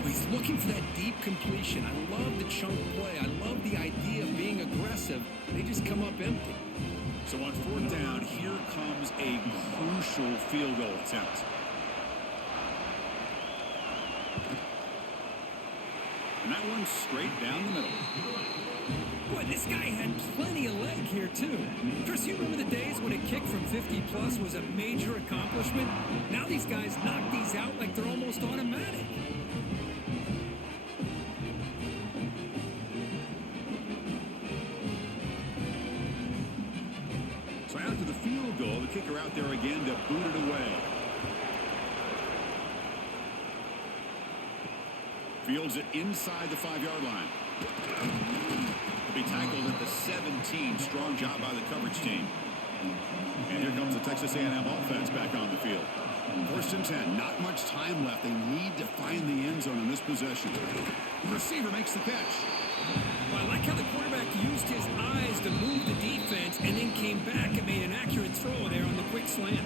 He's looking for that deep completion. I love the chunk play. I love the idea of being aggressive. They just come up empty. So on 4th down, here comes a crucial field goal attempt. And that one's straight down the middle. Boy, this guy had plenty of leg here, too. Chris, you remember the days when a kick from 50-plus was a major accomplishment? Now these guys knock these out like they're almost automatic. So after the field goal, the kicker out there again to boot it away. Fields it inside the 5-yard line. He'll be tackled at the 17. Strong job by the coverage team. And here comes the Texas A&M offense back on the field. 1st and 10. Not much time left. They need to find the end zone in this possession. The receiver makes the catch. Well, I like how the quarterback used his eyes to move the defense and then came back and made an accurate throw there on the quick slant.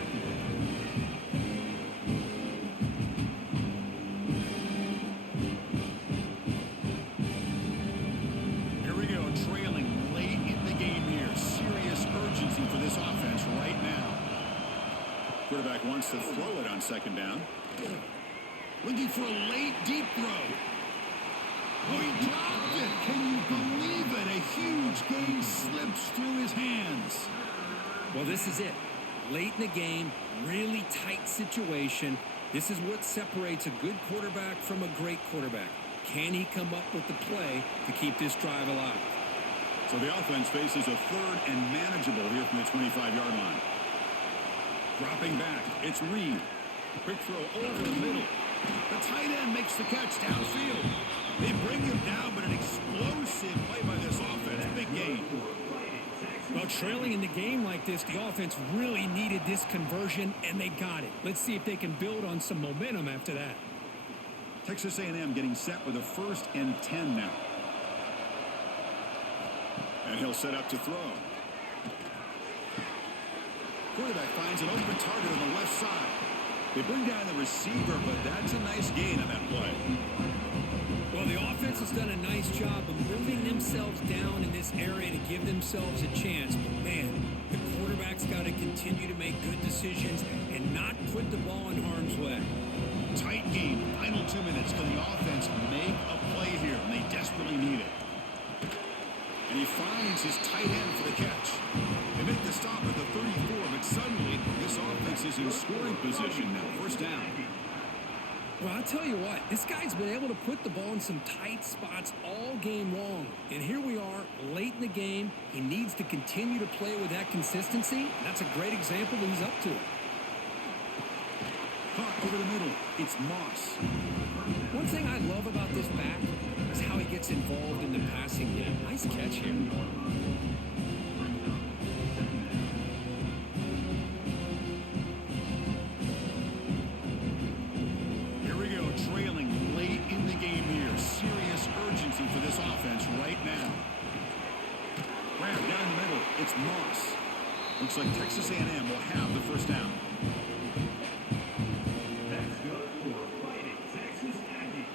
Here we go, trailing late in the game here. Serious urgency for this offense right now. Quarterback wants to throw it on 2nd down. Looking for a late deep throw. Oh, he dropped it. Can you believe it? A huge gain slips through his hands. Well, this is it. Late in the game, really tight situation. This is what separates a good quarterback from a great quarterback. Can he come up with the play to keep this drive alive? So the offense faces a 3rd and manageable here from the 25-yard line. Dropping back, it's Reed. Quick throw over the middle. The tight end makes the catch downfield. They bring him down, but an explosive play by this offense. Big game. Well, trailing in the game like this, the offense really needed this conversion, and they got it. Let's see if they can build on some momentum after that. Texas A&M getting set with a 1st and 10 now. And he'll set up to throw. Quarterback finds an open target on the left side. They bring down the receiver, but that's a nice gain on that play. Well, the offense has done a nice job of moving themselves down in this area to give themselves a chance. But, man, the quarterback's got to continue to make good decisions and not put the ball in harm's way. Tight game. Final 2 minutes. Can the offense make a play here? And they desperately need it. And he finds his tight end for the catch. They make the stop at the 34, but suddenly this offense is in scoring position now. 1st down. Well, I'll tell you what, this guy's been able to put the ball in some tight spots all game long. And here we are, late in the game. He needs to continue to play with that consistency. That's a great example that he's up to it. Caught over the middle. It's Moss. One thing I love about this back is how he gets involved in the passing game. Nice catch here. Trailing late in the game here. Serious urgency for this offense right now. Grab down the middle. It's Moss. Looks like Texas A&M will have the 1st down. That's good for Fighting Texas Aggies.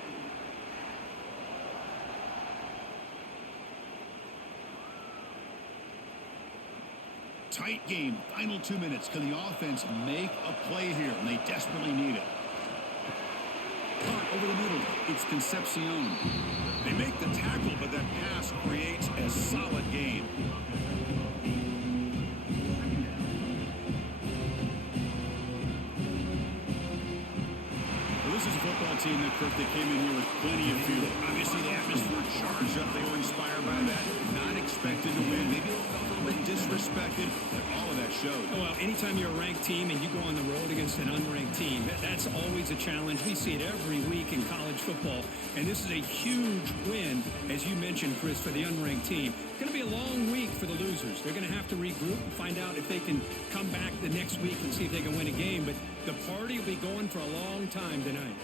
Tight game, final 2 minutes. Can the offense make a play here? And they desperately need it. Caught over the middle. It's Concepcion. They make the tackle, but that pass creates a solid gain. Well, this is a football team that, Kirk, that came in here with plenty of fuel. Obviously, the atmosphere charged up. They were inspired by that. Not expected to win. Maybe a little bit disrespected, but all of that showed. Well, anytime you're a ranked team and you go on the road against an unranked team, that's always a challenge. We see it every week in college football, and this is a huge win, as you mentioned, Chris, for the unranked team. It's going to be a long week for the losers. They're going to have to regroup and find out if they can come back the next week and see if they can win a game, but the party will be going for a long time tonight.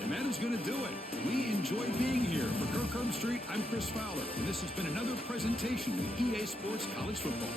And that is going to do it. We enjoyed being here. For Kirk Street, I'm Chris Fowler, and this has been another presentation of EA Sports College Football.